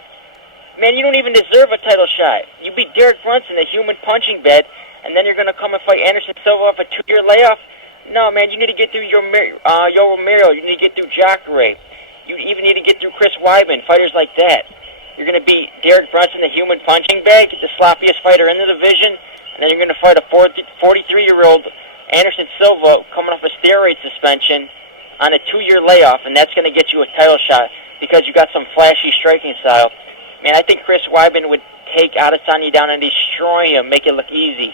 Man, you don't even deserve a title shot. You beat Derek Brunson, the human punching bag, and then you're going to come and fight Anderson Silva off a 2-year layoff? No, man, you need to get through Yo Romero. You need to get through Jacare. You even need to get through Chris Weidman, fighters like that. You're going to beat Derek Brunson, the human punching bag, the sloppiest fighter in the division, and then you're going to fight a 43-year-old Anderson Silva coming off a steroid suspension on a 2-year layoff, and that's going to get you a title shot because you got some flashy striking style. Man, I think Chris Weidman would take Adesanya down and destroy him, make it look easy.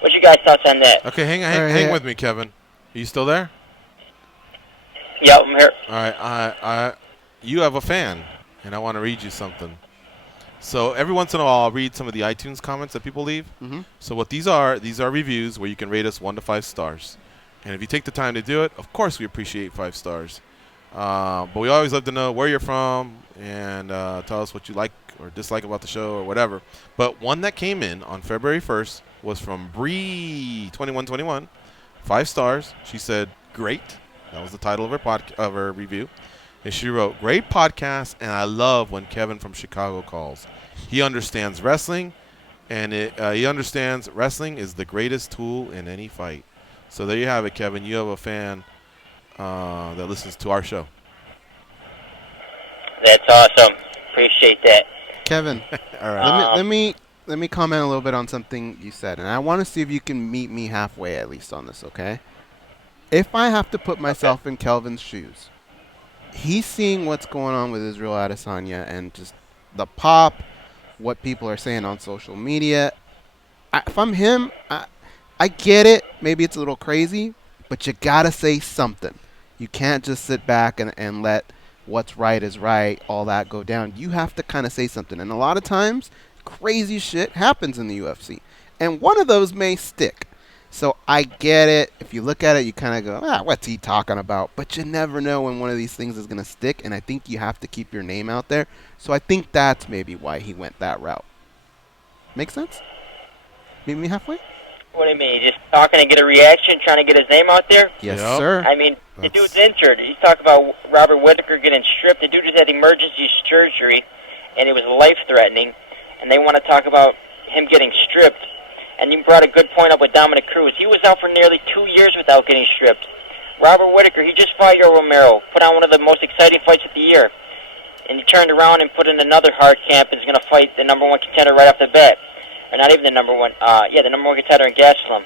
What's your guys' thoughts on that? Okay, hang with me, Kevin. Are you still there? Yeah, I'm here. All right, you have a fan, and I want to read you something. So every once in a while, I'll read some of the iTunes comments that people leave. Mm-hmm. So what these are reviews where you can rate us 1 to 5 stars. And if you take the time to do it, of course we appreciate 5 stars. But we always love to know where you're from and tell us what you like or dislike about the show or whatever. But one that came in on February 1st was from Bree2121, 5 stars. She said, "Great." That was the title of her review. And she wrote, "Great podcast, and I love when Kevin from Chicago calls. He understands wrestling, and he understands wrestling is the greatest tool in any fight." So there you have it, Kevin. You have a fan that listens to our show. That's awesome. Appreciate that. Kevin, All right. let me comment a little bit on something you said, and I want to see if you can meet me halfway at least on this, okay? If I have to put myself in Kelvin's shoes, he's seeing what's going on with Israel Adesanya and just the pop, what people are saying on social media. If I'm him, I get it. Maybe it's a little crazy, but you got to say something. You can't just sit back and let what's right is right, all that go down. You have to kind of say something. And a lot of times, crazy shit happens in the UFC. And one of those may stick. So I get it. If you look at it, you kind of go, what's he talking about? But you never know when one of these things is going to stick. And I think you have to keep your name out there. So I think that's maybe why he went that route. Make sense? Meet me halfway? What do you mean? Just talking to get a reaction, trying to get his name out there? Yes, sir. I mean, the dude's injured. You talk about Robert Whittaker getting stripped. The dude just had emergency surgery, and it was life-threatening. And they want to talk about him getting stripped. And you brought a good point up with Dominic Cruz. He was out for nearly 2 years without getting stripped. Robert Whittaker, he just fought Yoel Romero, put on one of the most exciting fights of the year. And he turned around and put in another hard camp and is going to fight the number one contender right off the bat. Or not even the number one, the number one contender in Gastelum.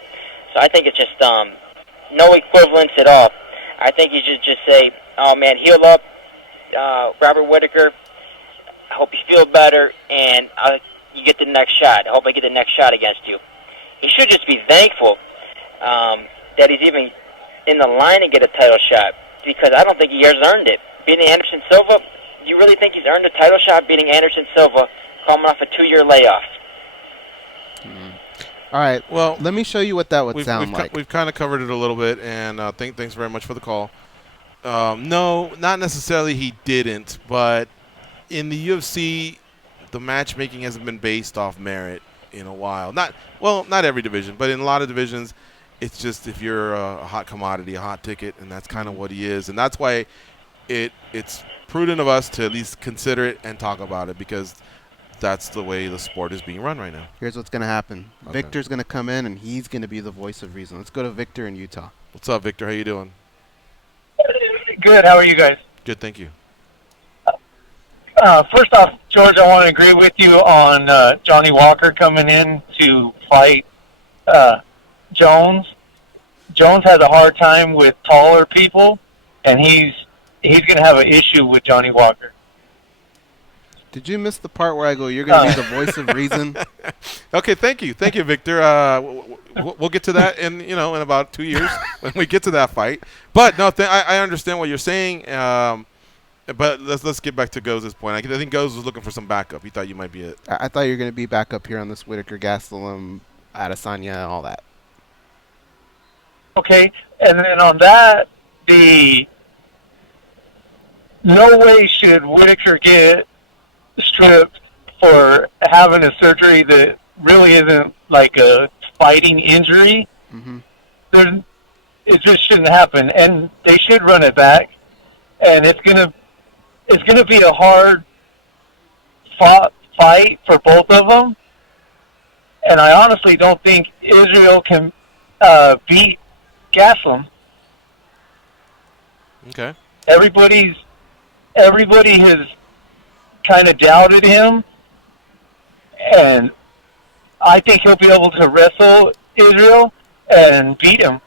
So I think it's just no equivalence at all. I think you should just say, oh man, heal up, Robert Whittaker. I hope you feel better, and you get the next shot. I hope I get the next shot against you. He should just be thankful that he's even in the line to get a title shot, because I don't think he has earned it. Beating Anderson Silva, do you really think he's earned a title shot beating Anderson Silva coming off a 2-year layoff? All right. Well, let me show you what that would sound like. We've kind of covered it a little bit, and thanks very much for the call. No, not necessarily he didn't, but in the UFC, the matchmaking hasn't been based off merit in a while. Not every division, but in a lot of divisions, it's just if you're a hot commodity, a hot ticket, and that's kind of what he is. And that's why it's prudent of us to at least consider it and talk about it, because that's the way the sport is being run right now. Here's what's going to happen. Okay. Victor's going to come in, and he's going to be the voice of reason. Let's go to Victor in Utah. What's up, Victor? How you doing? Good. How are you guys? Good, thank you. First off, George, I want to agree with you on Johnny Walker coming in to fight Jones. Jones has a hard time with taller people, and he's going to have an issue with Johnny Walker. Did you miss the part where I go, you're going to be the voice of reason? Okay, thank you, Victor. We'll get to that in about 2 years when we get to that fight. But no, I understand what you're saying. But let's get back to Goz's point. I think Goz was looking for some backup. He thought you might be it. I thought you were going to be back up here on this Whittaker, Gastelum, Adesanya, all that. Okay, and then on that, no way should Whittaker get stripped for having a surgery that really isn't like a fighting injury. Mm-hmm. It just shouldn't happen, and they should run it back. And it's gonna be a hard fight for both of them. And I honestly don't think Israel can beat Gastelum. Okay. Everybody has kind of doubted him, and I think he'll be able to wrestle Israel and beat him.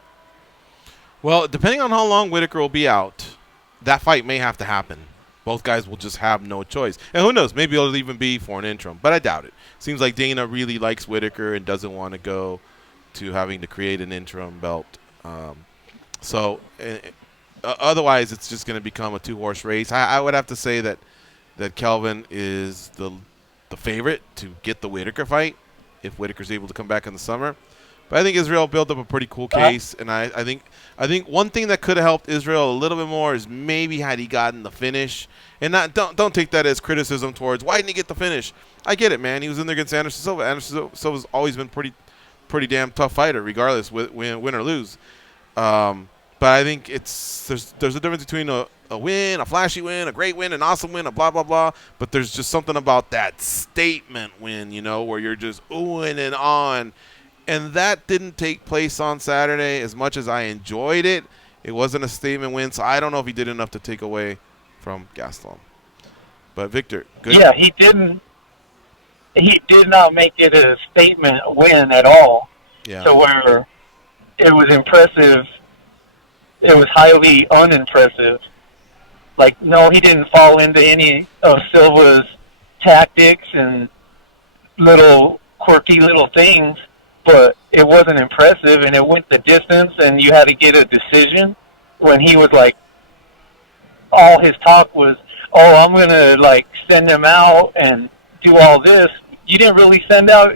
Well, depending on how long Whittaker will be out, that fight may have to happen. Both guys will just have no choice. And who knows, maybe it'll even be for an interim, but I doubt it. Seems like Dana really likes Whittaker and doesn't want to go to having to create an interim belt. Otherwise, it's just going to become a two-horse race. I would have to say that Kelvin is the favorite to get the Whittaker fight if Whittaker's able to come back in the summer. But I think Israel built up a pretty cool case, and I think one thing that could have helped Israel a little bit more is maybe had he gotten the finish, and don't take that as criticism towards why didn't he get the finish. I get it, man. He was in there against Anderson Silva. Anderson Silva's always been pretty damn tough fighter, regardless win or lose. But I think there's a difference between a win, a flashy win, a great win, an awesome win, a blah blah blah. But there's just something about that statement win, where you're just oohing and on. And that didn't take place on Saturday. As much as I enjoyed it, it wasn't a statement win, so I don't know if he did enough to take away from Gastelum. But Victor, good. Yeah, he didn't. He did not make it a statement win at all. Yeah. To where it was impressive. It was highly unimpressive. Like, no, he didn't fall into any of Silva's tactics and little quirky little things. But it wasn't impressive, and it went the distance, and you had to get a decision when he was like, all his talk was, oh, I'm going to, like, send them out and do all this. You didn't really send out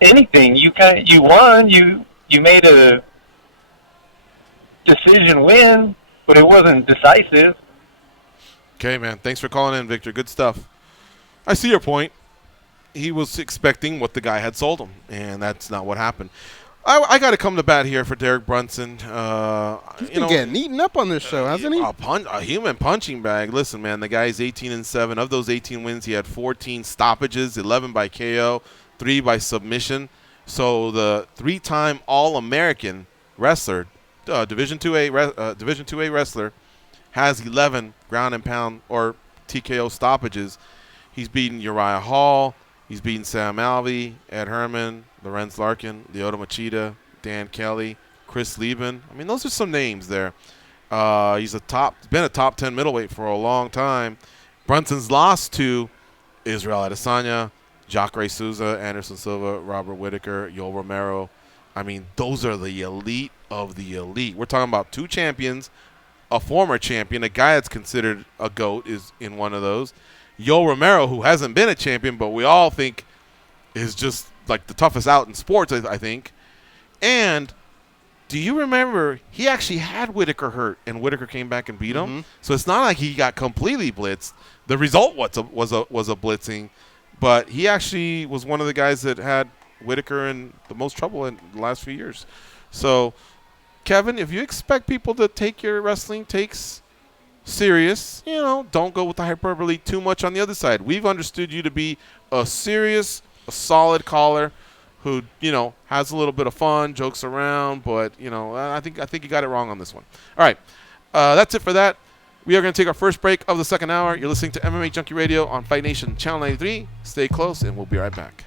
anything. You won. You made a decision win, but it wasn't decisive. Okay, man. Thanks for calling in, Victor. Good stuff. I see your point. He was expecting what the guy had sold him, and that's not what happened. I got to come to bat here for Derek Brunson. He's been getting eaten up on this show, hasn't he? A human punching bag. Listen, man, the guy's 18-7. Of those 18 wins, he had 14 stoppages, 11 by KO, 3 by submission. So the 3-time All-American wrestler, Division 2A wrestler, has 11 ground and pound or TKO stoppages. He's beaten Uriah Hall. He's beaten Sam Alvey, Ed Herman, Lorenz Larkin, Lyoto Machida, Dan Kelly, Chris Lieben. I mean, those are some names there. He's been a top 10 middleweight for a long time. Brunson's lost to Israel Adesanya, Jacare Souza, Anderson Silva, Robert Whittaker, Yoel Romero. I mean, those are the elite of the elite. We're talking about 2 champions, a former champion, a guy that's considered a GOAT is in one of those. Yoel Romero, who hasn't been a champion, but we all think is just like the toughest out in sports, I think. And do you remember he actually had Whittaker hurt, and Whittaker came back and beat him? So it's not like he got completely blitzed. The result was a blitzing, but he actually was one of the guys that had Whittaker in the most trouble in the last few years. So, Kevin, if you expect people to take your wrestling takes serious, don't go with the hyperbole too much on the other side. We've understood you to be a serious, a solid caller who, has a little bit of fun, jokes around, but, I think you got it wrong on this one. All right. That's it for that. We are going to take our first break of the second hour. You're listening to MMA Junkie Radio on Fight Nation Channel 93. Stay close, and we'll be right back.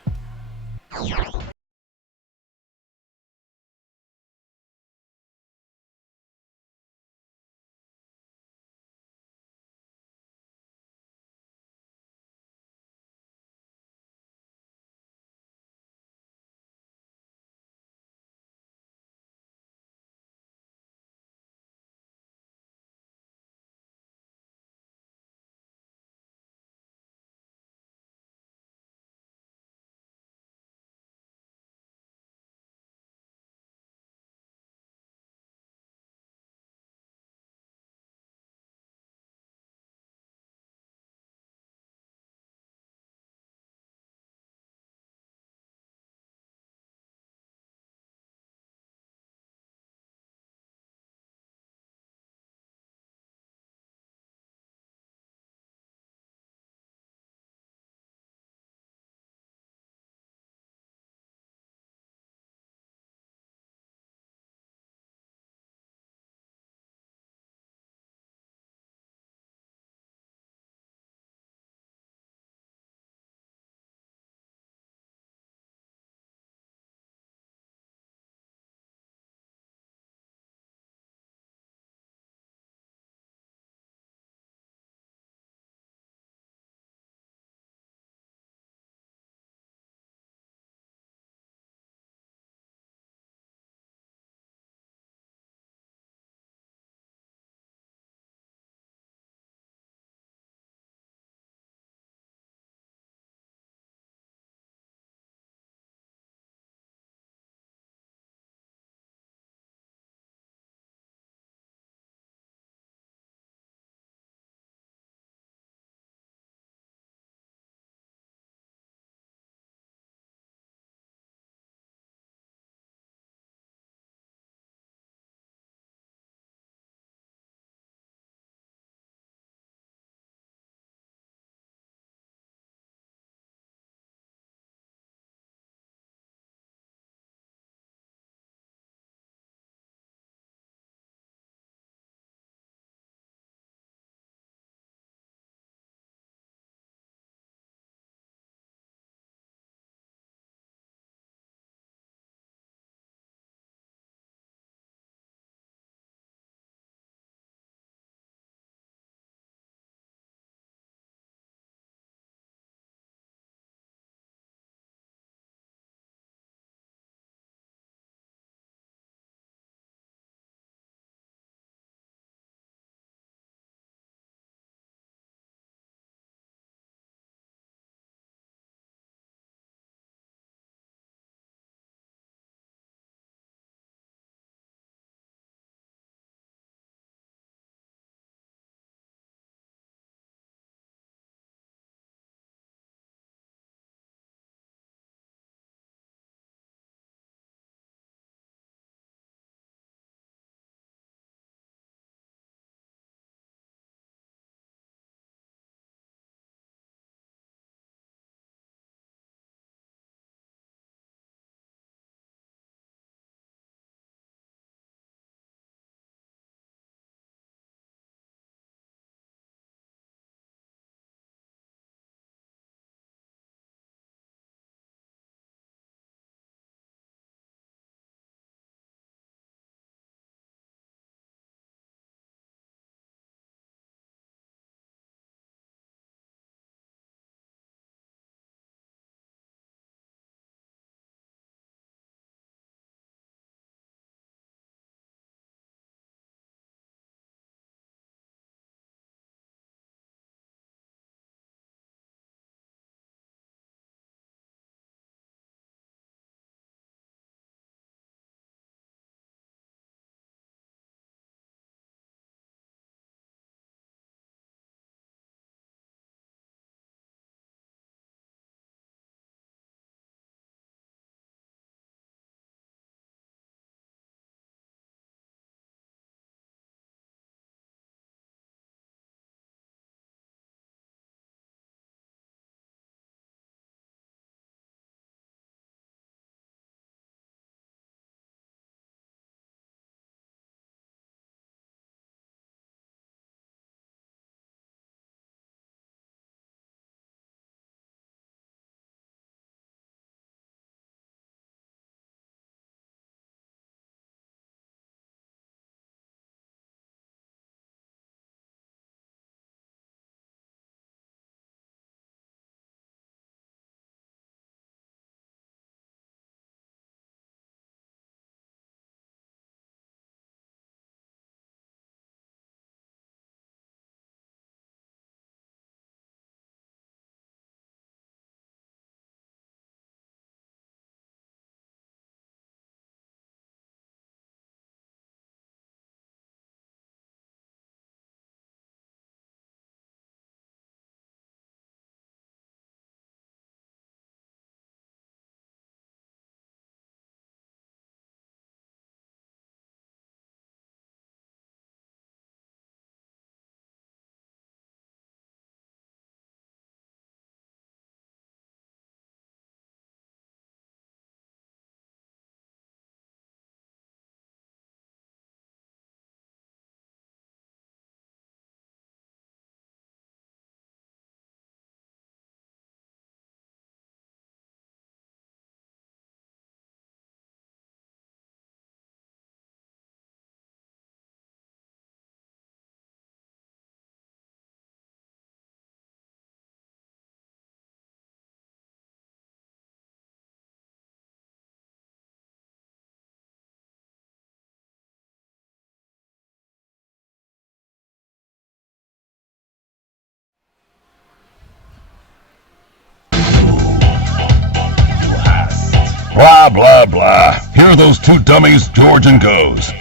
Blah, blah, blah. Here are those two dummies, George and Goes.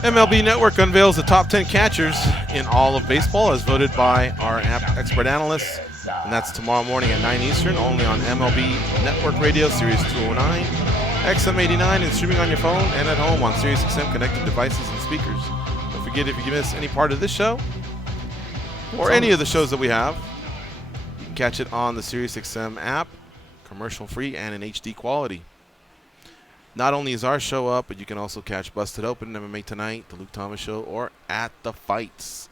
MLB Network unveils the top 10 catchers in all of baseball as voted by our expert analysts. And that's tomorrow morning at 9 Eastern, only on MLB Network Radio, Series 209, XM89, and streaming on your phone and at home on SiriusXM connected devices and speakers. Don't forget, if you miss any part of this show or any of the shows that we have, you can catch it on the SiriusXM app, commercial-free and in HD quality. Not only is our show up, but you can also catch Busted Open, MMA Tonight, The Luke Thomas Show, or At the Fights.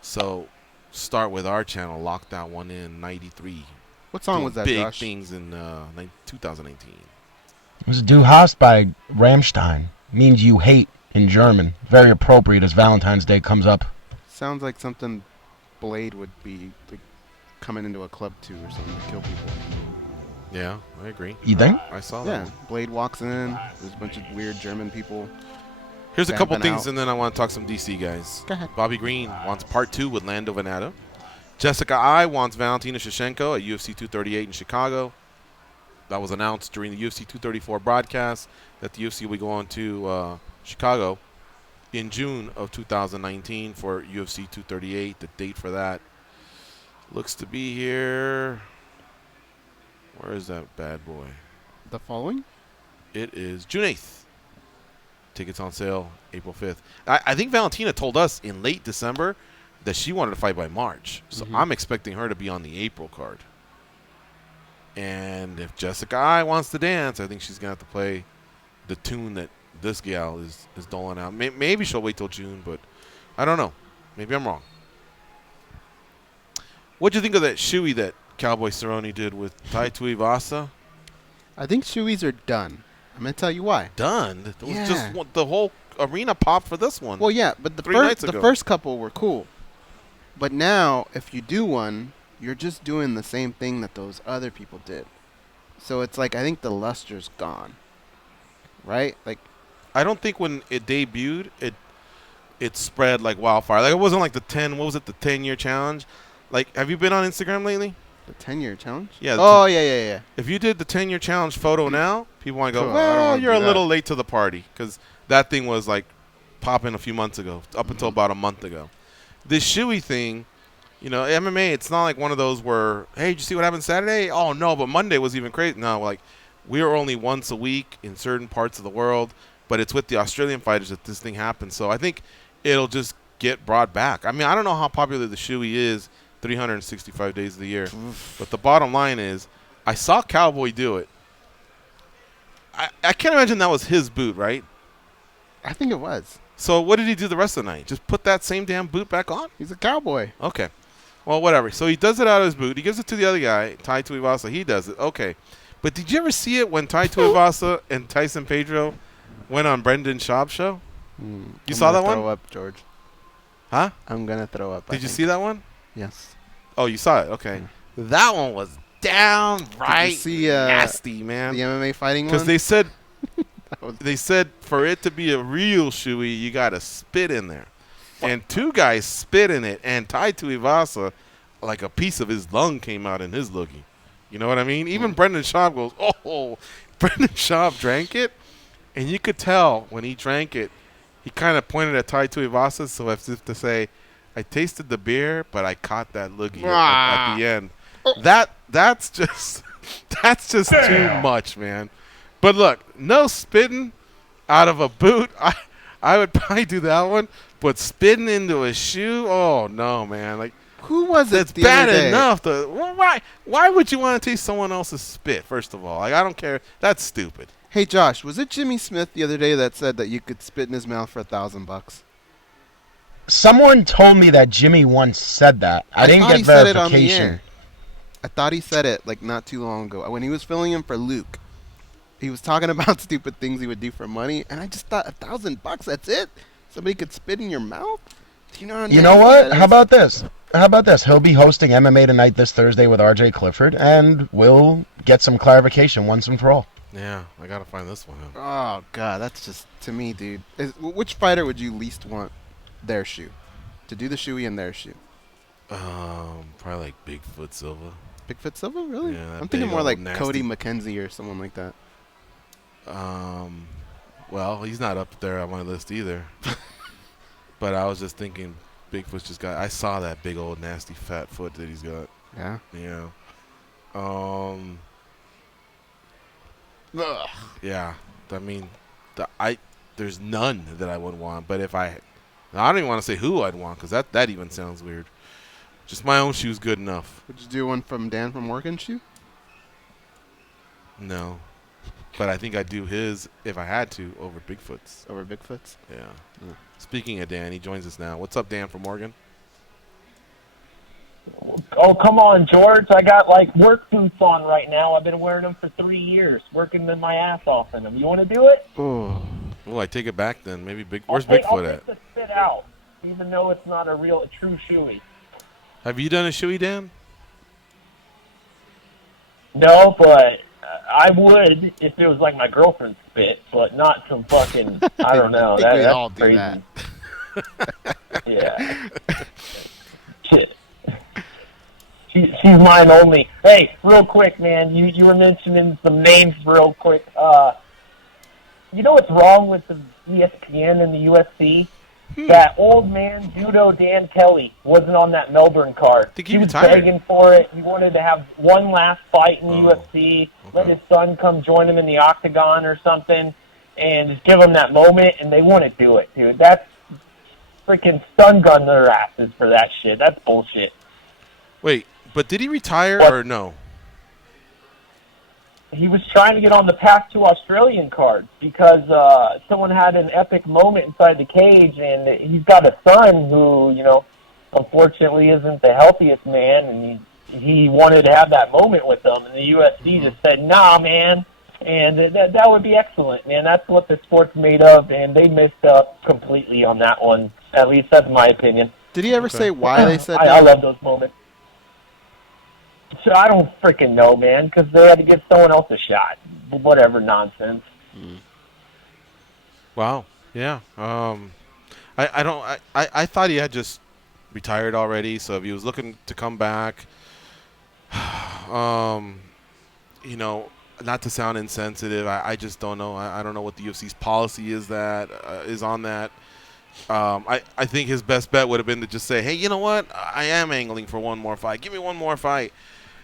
So start with our channel, lock that one in, 93. What song was that, big Josh? things in 2019. It was Du Hast by Rammstein. Means you hate in German. Very appropriate as Valentine's Day comes up. Sounds like something Blade would be like, coming into a club to or something to kill people. Yeah, I agree. You think? I saw that. Yeah, Blade walks in. There's a bunch of weird German people. Here's a couple things, out. and then I want to talk some DC guys. Go ahead. Bobby Green wants part 2 with Lando Venata. Jessica I wants Valentina Shevchenko at UFC 238 in Chicago. That was announced during the UFC 234 broadcast that the UFC will be going to Chicago in June of 2019 for UFC 238. The date for that looks to be here. Where is that bad boy? The following? It is June 8th. Tickets on sale April 5th. I think Valentina told us in late December that she wanted to fight by March. So I'm expecting her to be on the April card. And if Jessica I wants to dance, I think she's going to have to play the tune that this gal is doling out. Maybe she'll wait till June, but I don't know. Maybe I'm wrong. What'd you think of that shoey that Cowboy Cerrone did with Tai Tuivasa? I think shoeys are done. I'm going to tell you why. Done? It was just the whole arena popped for this one. Well, yeah, but the first couple were cool. But now, if you do one, you're just doing the same thing that those other people did. So it's like, I think the luster's gone. Right? Like, I don't think when it debuted, it spread like wildfire. Like, it wasn't like the 10-year challenge? Like, have you been on Instagram lately? The 10-year challenge? Yeah. Oh, yeah. If you did the 10-year challenge photo now, people want to go, I well, don't wanna you're do a that. little late to the party. Because that thing was, like, popping a few months ago, up until about a month ago. This shoey thing, MMA, it's not like one of those where, hey, did you see what happened Saturday? Oh, no, but Monday was even crazy. No, like, we are only once a week in certain parts of the world, but it's with the Australian fighters that this thing happens. So I think it'll just get brought back. I mean, I don't know how popular the shoey is 365 days of the year. But the bottom line is, I saw Cowboy do it. I can't imagine that was his boot, right? I think it was. So what did he do the rest of the night? Just put that same damn boot back on? He's a cowboy. Okay. Well, whatever. So he does it out of his boot. He gives it to the other guy, Tai Tuivasa. He does it. Okay. But did you ever see it when Tai Tuivasa and Tyson Pedro went on Brendan Schaub's show? You saw that one? Throw up, George. Huh? I'm going to throw up. Did you see that one? Yes. Oh, you saw it. Okay. That one was downright nasty, man. The MMA fighting one? Because they said for it to be a real shoey, you got to spit in there. And two guys spit in it, and Tai Tuivasa, like a piece of his lung came out in his loogie. You know what I mean? Even Brendan Schaub goes, oh, Brendan Schaub drank it? And you could tell when he drank it, he kind of pointed at Tai Tuivasa, so as if to say, I tasted the beer, but I caught that loogie at the end. That's just too much, man. But look, no spitting out of a boot. I would probably do that one, but spitting into a shoe, oh no, man. Like, who was it? That's bad enough. Why would you want to taste someone else's spit? First of all, like, I don't care. That's stupid. Hey Josh, was it Jimmy Smith the other day that said that you could spit in his mouth for $1,000? Someone told me that Jimmy once said that. I didn't get verification. I thought he said it like not too long ago when he was filling in for Luke. He was talking about stupid things he would do for money, and I just thought $1,000. That's it. Somebody could spit in your mouth. Do you know? You know what? How about this? He'll be hosting MMA Tonight this Thursday with RJ Clifford, and we'll get some clarification once and for all. Yeah, I gotta find this one out. Oh God, that's just, to me, dude. Which fighter would you least want their shoe to do the shoey in their shoe? Probably like Bigfoot Silva. Bigfoot Silva, really? Yeah, I'm thinking more like nasty. Cody McKenzie or someone like that. Well, he's not up there on my list either. But I was just thinking, Bigfoot's just got. I saw that big old nasty fat foot that he's got. Yeah. Yeah. Ugh. Yeah. I mean, there's none that I would want. But if I don't even want to say who I'd want because that even sounds weird. Just my own shoe's good enough. Would you do one from Dan from Morgan shoe? No. But I think I'd do his, if I had to, over Bigfoot's. Over Bigfoot's? Yeah. Speaking of Dan, he joins us now. What's up, Dan from Morgan? Oh, come on, George. I got, like, work boots on right now. I've been wearing them for 3 years, working my ass off in them. You want to do it? Oh, I take it back then. Maybe where's I'll Bigfoot at? take the spit out, even though it's not a true shoey. Have you done a shoey, Dan? No, but I would if it was like my girlfriend's spit, but not some fucking, I don't know. I think we that's all do crazy. that. Yeah. Shit. She's mine only. Hey, real quick, man, you were mentioning some names real quick. You know what's wrong with the ESPN and the UFC? That old man, Judo Dan Kelly, wasn't on that Melbourne card. He was retired. begging for it. He wanted to have one last fight in the UFC, let his son come join him in the octagon or something, and just give him that moment, and they wouldn't do it, dude. That's freaking stun gun their asses for that shit. That's bullshit. Wait, but did he retire or no? He was trying to get on the Path to Australian card because someone had an epic moment inside the cage, and he's got a son who, unfortunately isn't the healthiest man, and he wanted to have that moment with them, and the UFC just said, nah, man, and that would be excellent, man. That's what the sport's made of, and they missed up completely on that one. At least that's my opinion. Did he ever say why they said I love those moments. So I don't freaking know, man, because they had to give someone else a shot. Whatever nonsense. Wow. Yeah. I thought he had just retired already. So if he was looking to come back, not to sound insensitive, I just don't know. I don't know what the UFC's policy is on that. I think his best bet would have been to just say, hey, you know what? I am angling for one more fight. Give me one more fight.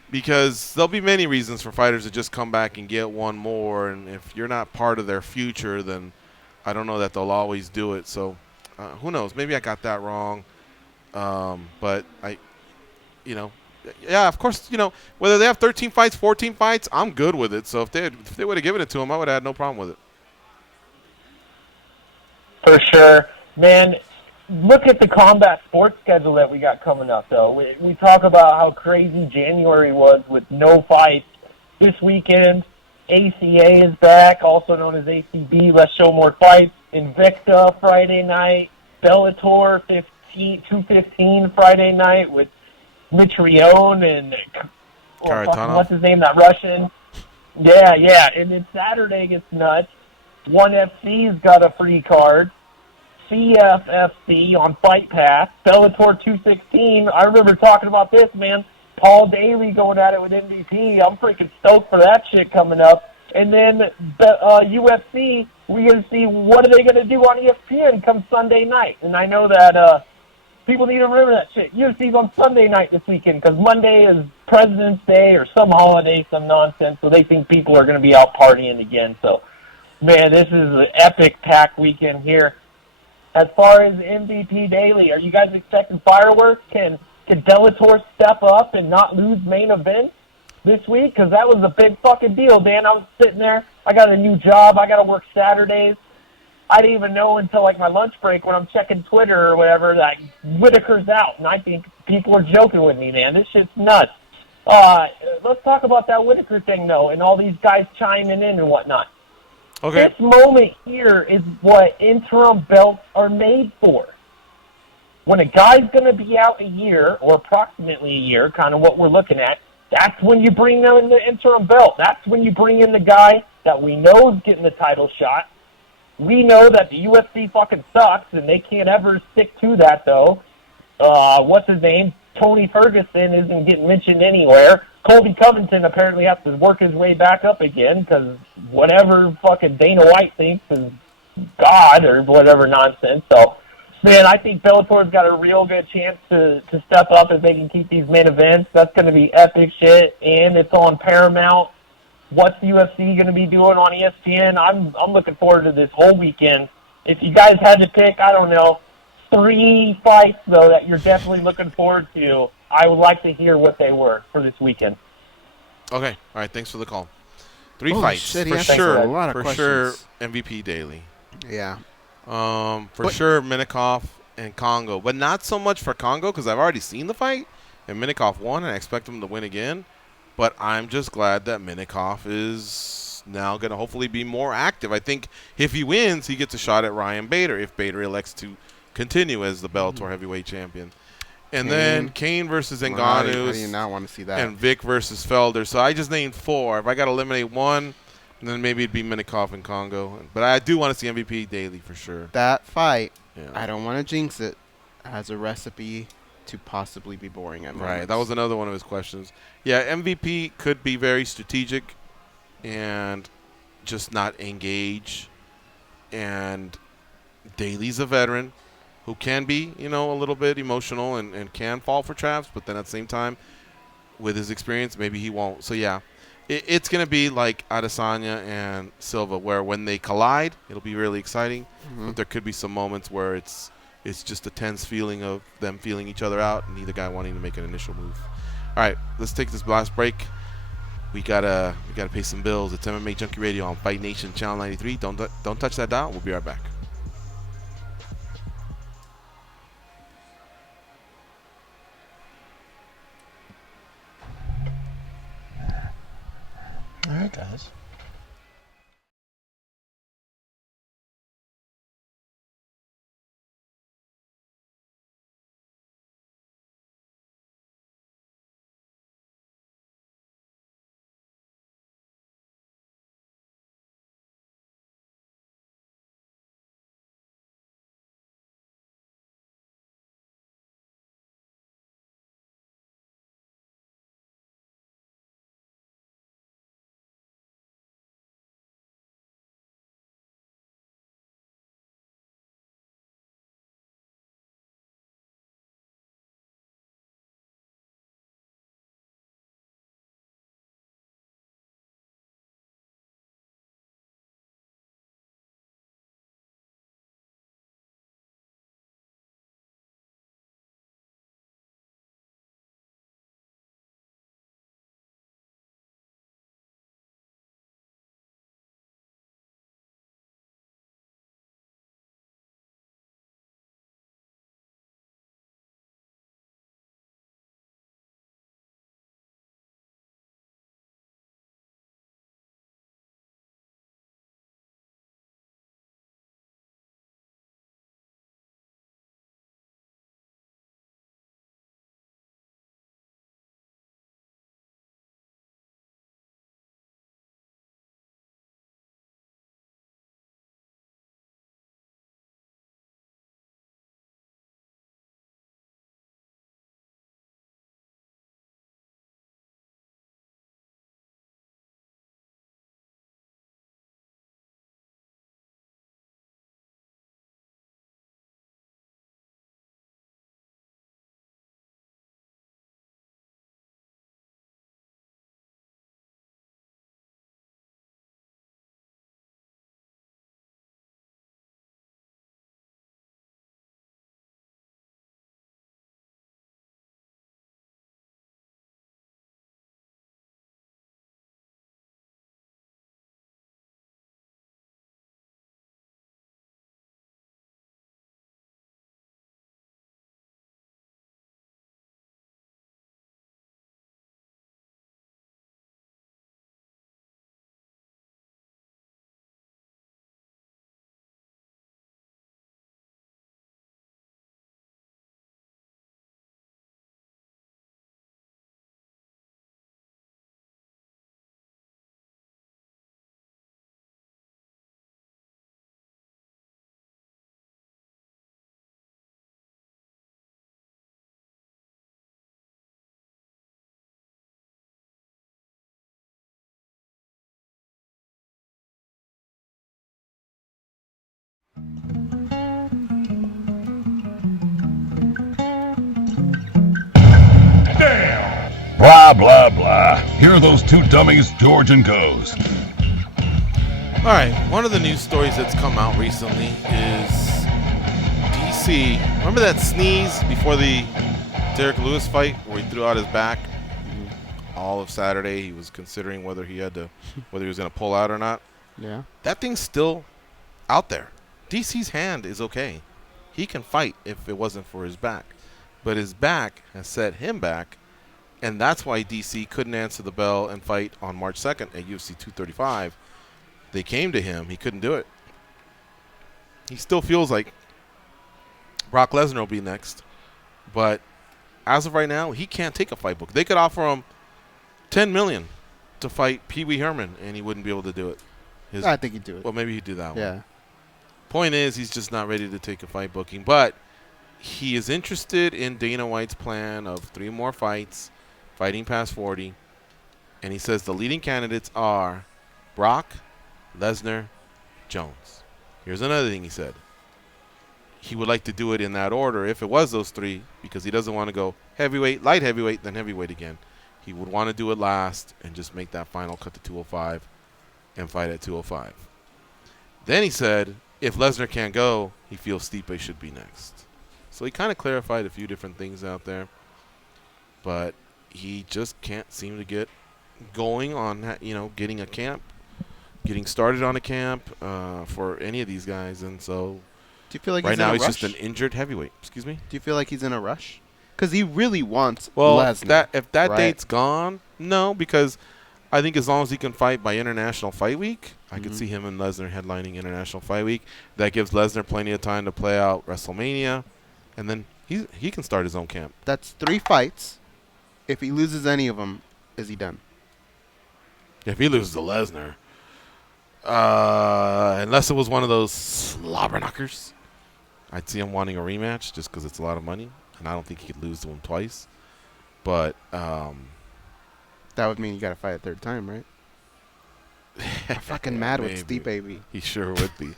Because there'll be many reasons for fighters to just come back and get one more. And if you're not part of their future, then I don't know that they'll always do it. So who knows? Maybe I got that wrong. But yeah, of course, whether they have 13 fights, 14 fights, I'm good with it. So if they would have given it to him, I would have had no problem with it. For sure. Man, look at the combat sports schedule that we got coming up, though. We talk about how crazy January was with no fights. This weekend, ACA is back, also known as ACB, Let's Show More Fights. Invicta Friday night. Bellator 215 Friday night with Mitrione and what's his name, that Russian. Yeah. And then Saturday gets nuts. ONE FC's got a free card. CFFC on Fight Pass, Bellator 216. I remember talking about this, man. Paul Daly going at it with MVP. I'm freaking stoked for that shit coming up. And then the UFC, we're going to see what are they going to do on ESPN come Sunday night. And I know that people need to remember that shit. UFC's on Sunday night this weekend because Monday is President's Day or some holiday, some nonsense, so they think people are going to be out partying again. So, man, this is an epic pack weekend here. As far as MVP Daily, are you guys expecting fireworks? Can Bellator step up and not lose main events this week? Because that was a big fucking deal, Dan. I was sitting there. I got a new job. I got to work Saturdays. I didn't even know until, like, my lunch break when I'm checking Twitter or whatever that Whitaker's out. And I think people are joking with me, man. This shit's nuts. Let's talk about that Whitaker thing, though, and all these guys chiming in and whatnot. Okay. This moment here is what interim belts are made for. When a guy's going to be out a year, or approximately a year, kind of what we're looking at, that's when you bring them in the interim belt. That's when you bring in the guy that we know is getting the title shot. We know that the UFC fucking sucks, and they can't ever stick to that, though. What's his name? Tony Ferguson isn't getting mentioned anywhere. Colby Covington apparently has to work his way back up again because whatever fucking Dana White thinks is God or whatever nonsense. So, man, I think Bellator's got a real good chance to step up if they can keep these main events. That's going to be epic shit, and it's on Paramount. What's the UFC going to be doing on ESPN? I'm looking forward to this whole weekend. If you guys had to pick, I don't know, 3 fights, though, that you're definitely looking forward to, I would like to hear what they were for this weekend. Okay. All right. Thanks for the call. 3 Holy fights shit, he for answered sure. a lot of For questions. sure, MVP Daily. Yeah. For sure, Minikoff and Congo, but not so much for Congo because I've already seen the fight, and Minikoff won, and I expect him to win again. But I'm just glad that Minikoff is now going to hopefully be more active. I think if he wins, he gets a shot at Ryan Bader if Bader elects to continue as the Bellator heavyweight champion. And then Kane versus Ngannou. How do you not want to see that? And Vic versus Felder. So I just named 4. If I got to eliminate one, then maybe it'd be Minikoff and Congo. But I do want to see MVP Daily for sure. That fight, Yeah. I don't want to jinx it, has a recipe to possibly be boring at moments. Right, that was another one of his questions. Yeah, MVP could be very strategic and just not engage. And Daly's a veteran who can be, a little bit emotional and can fall for traps, but then at the same time, with his experience, maybe he won't. So, yeah, it's going to be like Adesanya and Silva, where when they collide, it'll be really exciting. But there could be some moments where it's just a tense feeling of them feeling each other out and either guy wanting to make an initial move. All right, let's take this last break. We gotta pay some bills. It's MMA Junkie Radio on Fight Nation Channel 93. Don't touch that dial. We'll be right back. All right, guys. Blah, blah, blah. Here are those two dummies, George and Goes. All right, one of the news stories that's come out recently is DC. Remember that sneeze before the Derek Lewis fight where he threw out his back? All of Saturday, he was considering whether he was going to pull out or not. Yeah. That thing's still out there. DC's hand is okay. He can fight if it wasn't for his back. But his back has set him back, and that's why DC couldn't answer the bell and fight on March 2nd at UFC 235. They came to him. He couldn't do it. He still feels like Brock Lesnar will be next. But as of right now, he can't take a fight book. They could offer him $10 million to fight Pee Wee Herman, and he wouldn't be able to do it. I think he'd do it. Well, maybe he'd do that one. Yeah. Point is, he's just not ready to take a fight booking. But he is interested in Dana White's plan of 3 more fights, fighting past 40. And he says the leading candidates are Brock, Lesnar, Jones. Here's another thing he said. He would like to do it in that order if it was those 3, because he doesn't want to go heavyweight, light heavyweight, then heavyweight again. He would want to do it last and just make that final cut to 205 and fight at 205. Then he said if Lesnar can't go, he feels Stipe should be next. So he kind of clarified a few different things out there. But he just can't seem to get going on, getting a camp, getting started on a camp for any of these guys. And so do you feel like right he's in now a he's rush? just an injured heavyweight. Excuse me? Do you feel like he's in a rush? Because he really wants Well, Lesnar. if that right? date's gone, no, because I think as long as he can fight by International Fight Week, I could see him and Lesnar headlining International Fight Week. That gives Lesnar plenty of time to play out WrestleMania, and then he can start his own camp. That's 3 fights. If he loses any of them, is he done? If he loses to Lesnar, unless it was one of those slobber knockers, I'd see him wanting a rematch just because it's a lot of money, and I don't think he could lose to him twice. But that would mean you got to fight a 3rd time, right? I'm fucking mad with Stipe, baby. He sure would be.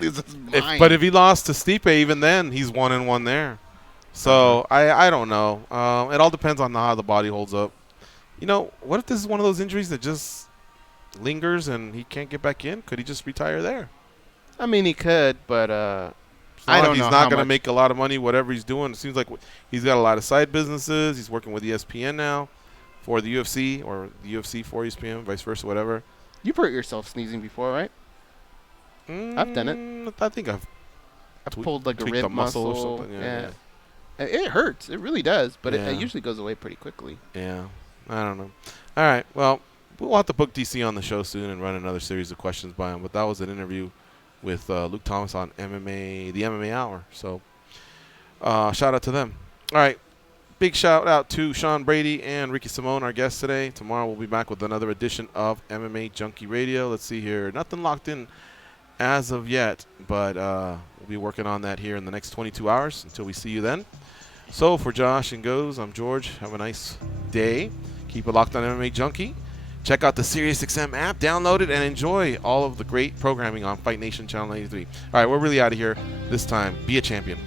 Loses his mind. But if he lost to Stipe, even then, he's 1-1 there. So I don't know. It all depends on how the body holds up. What if this is one of those injuries that just lingers and he can't get back in? Could he just retire there? I mean, he could, but I don't know. He's not going to make a lot of money, whatever he's doing. It seems like he's got a lot of side businesses. He's working with ESPN now for the UFC, or the UFC for ESPN, vice versa, whatever. You've hurt yourself sneezing before, right? I've done it. I think I've pulled like a rib muscle or something. Yeah. It hurts. It really does, but Yeah. it usually goes away pretty quickly. Yeah. I don't know. All right. Well, we'll have to book DC on the show soon and run another series of questions by him. But that was an interview with Luke Thomas on the MMA Hour. So shout out to them. All right. Big shout out to Sean Brady and Ricky Simone, our guests today. Tomorrow we'll be back with another edition of MMA Junkie Radio. Let's see here. Nothing locked in as of yet, but we'll be working on that here in the next 22 hours until we see you then. So for Josh and Goes, I'm George. Have a nice day. Keep it locked on MMA Junkie. Check out the SiriusXM app, download it, and enjoy all of the great programming on Fight Nation Channel 93. All right, we're really out of here this time. Be a champion.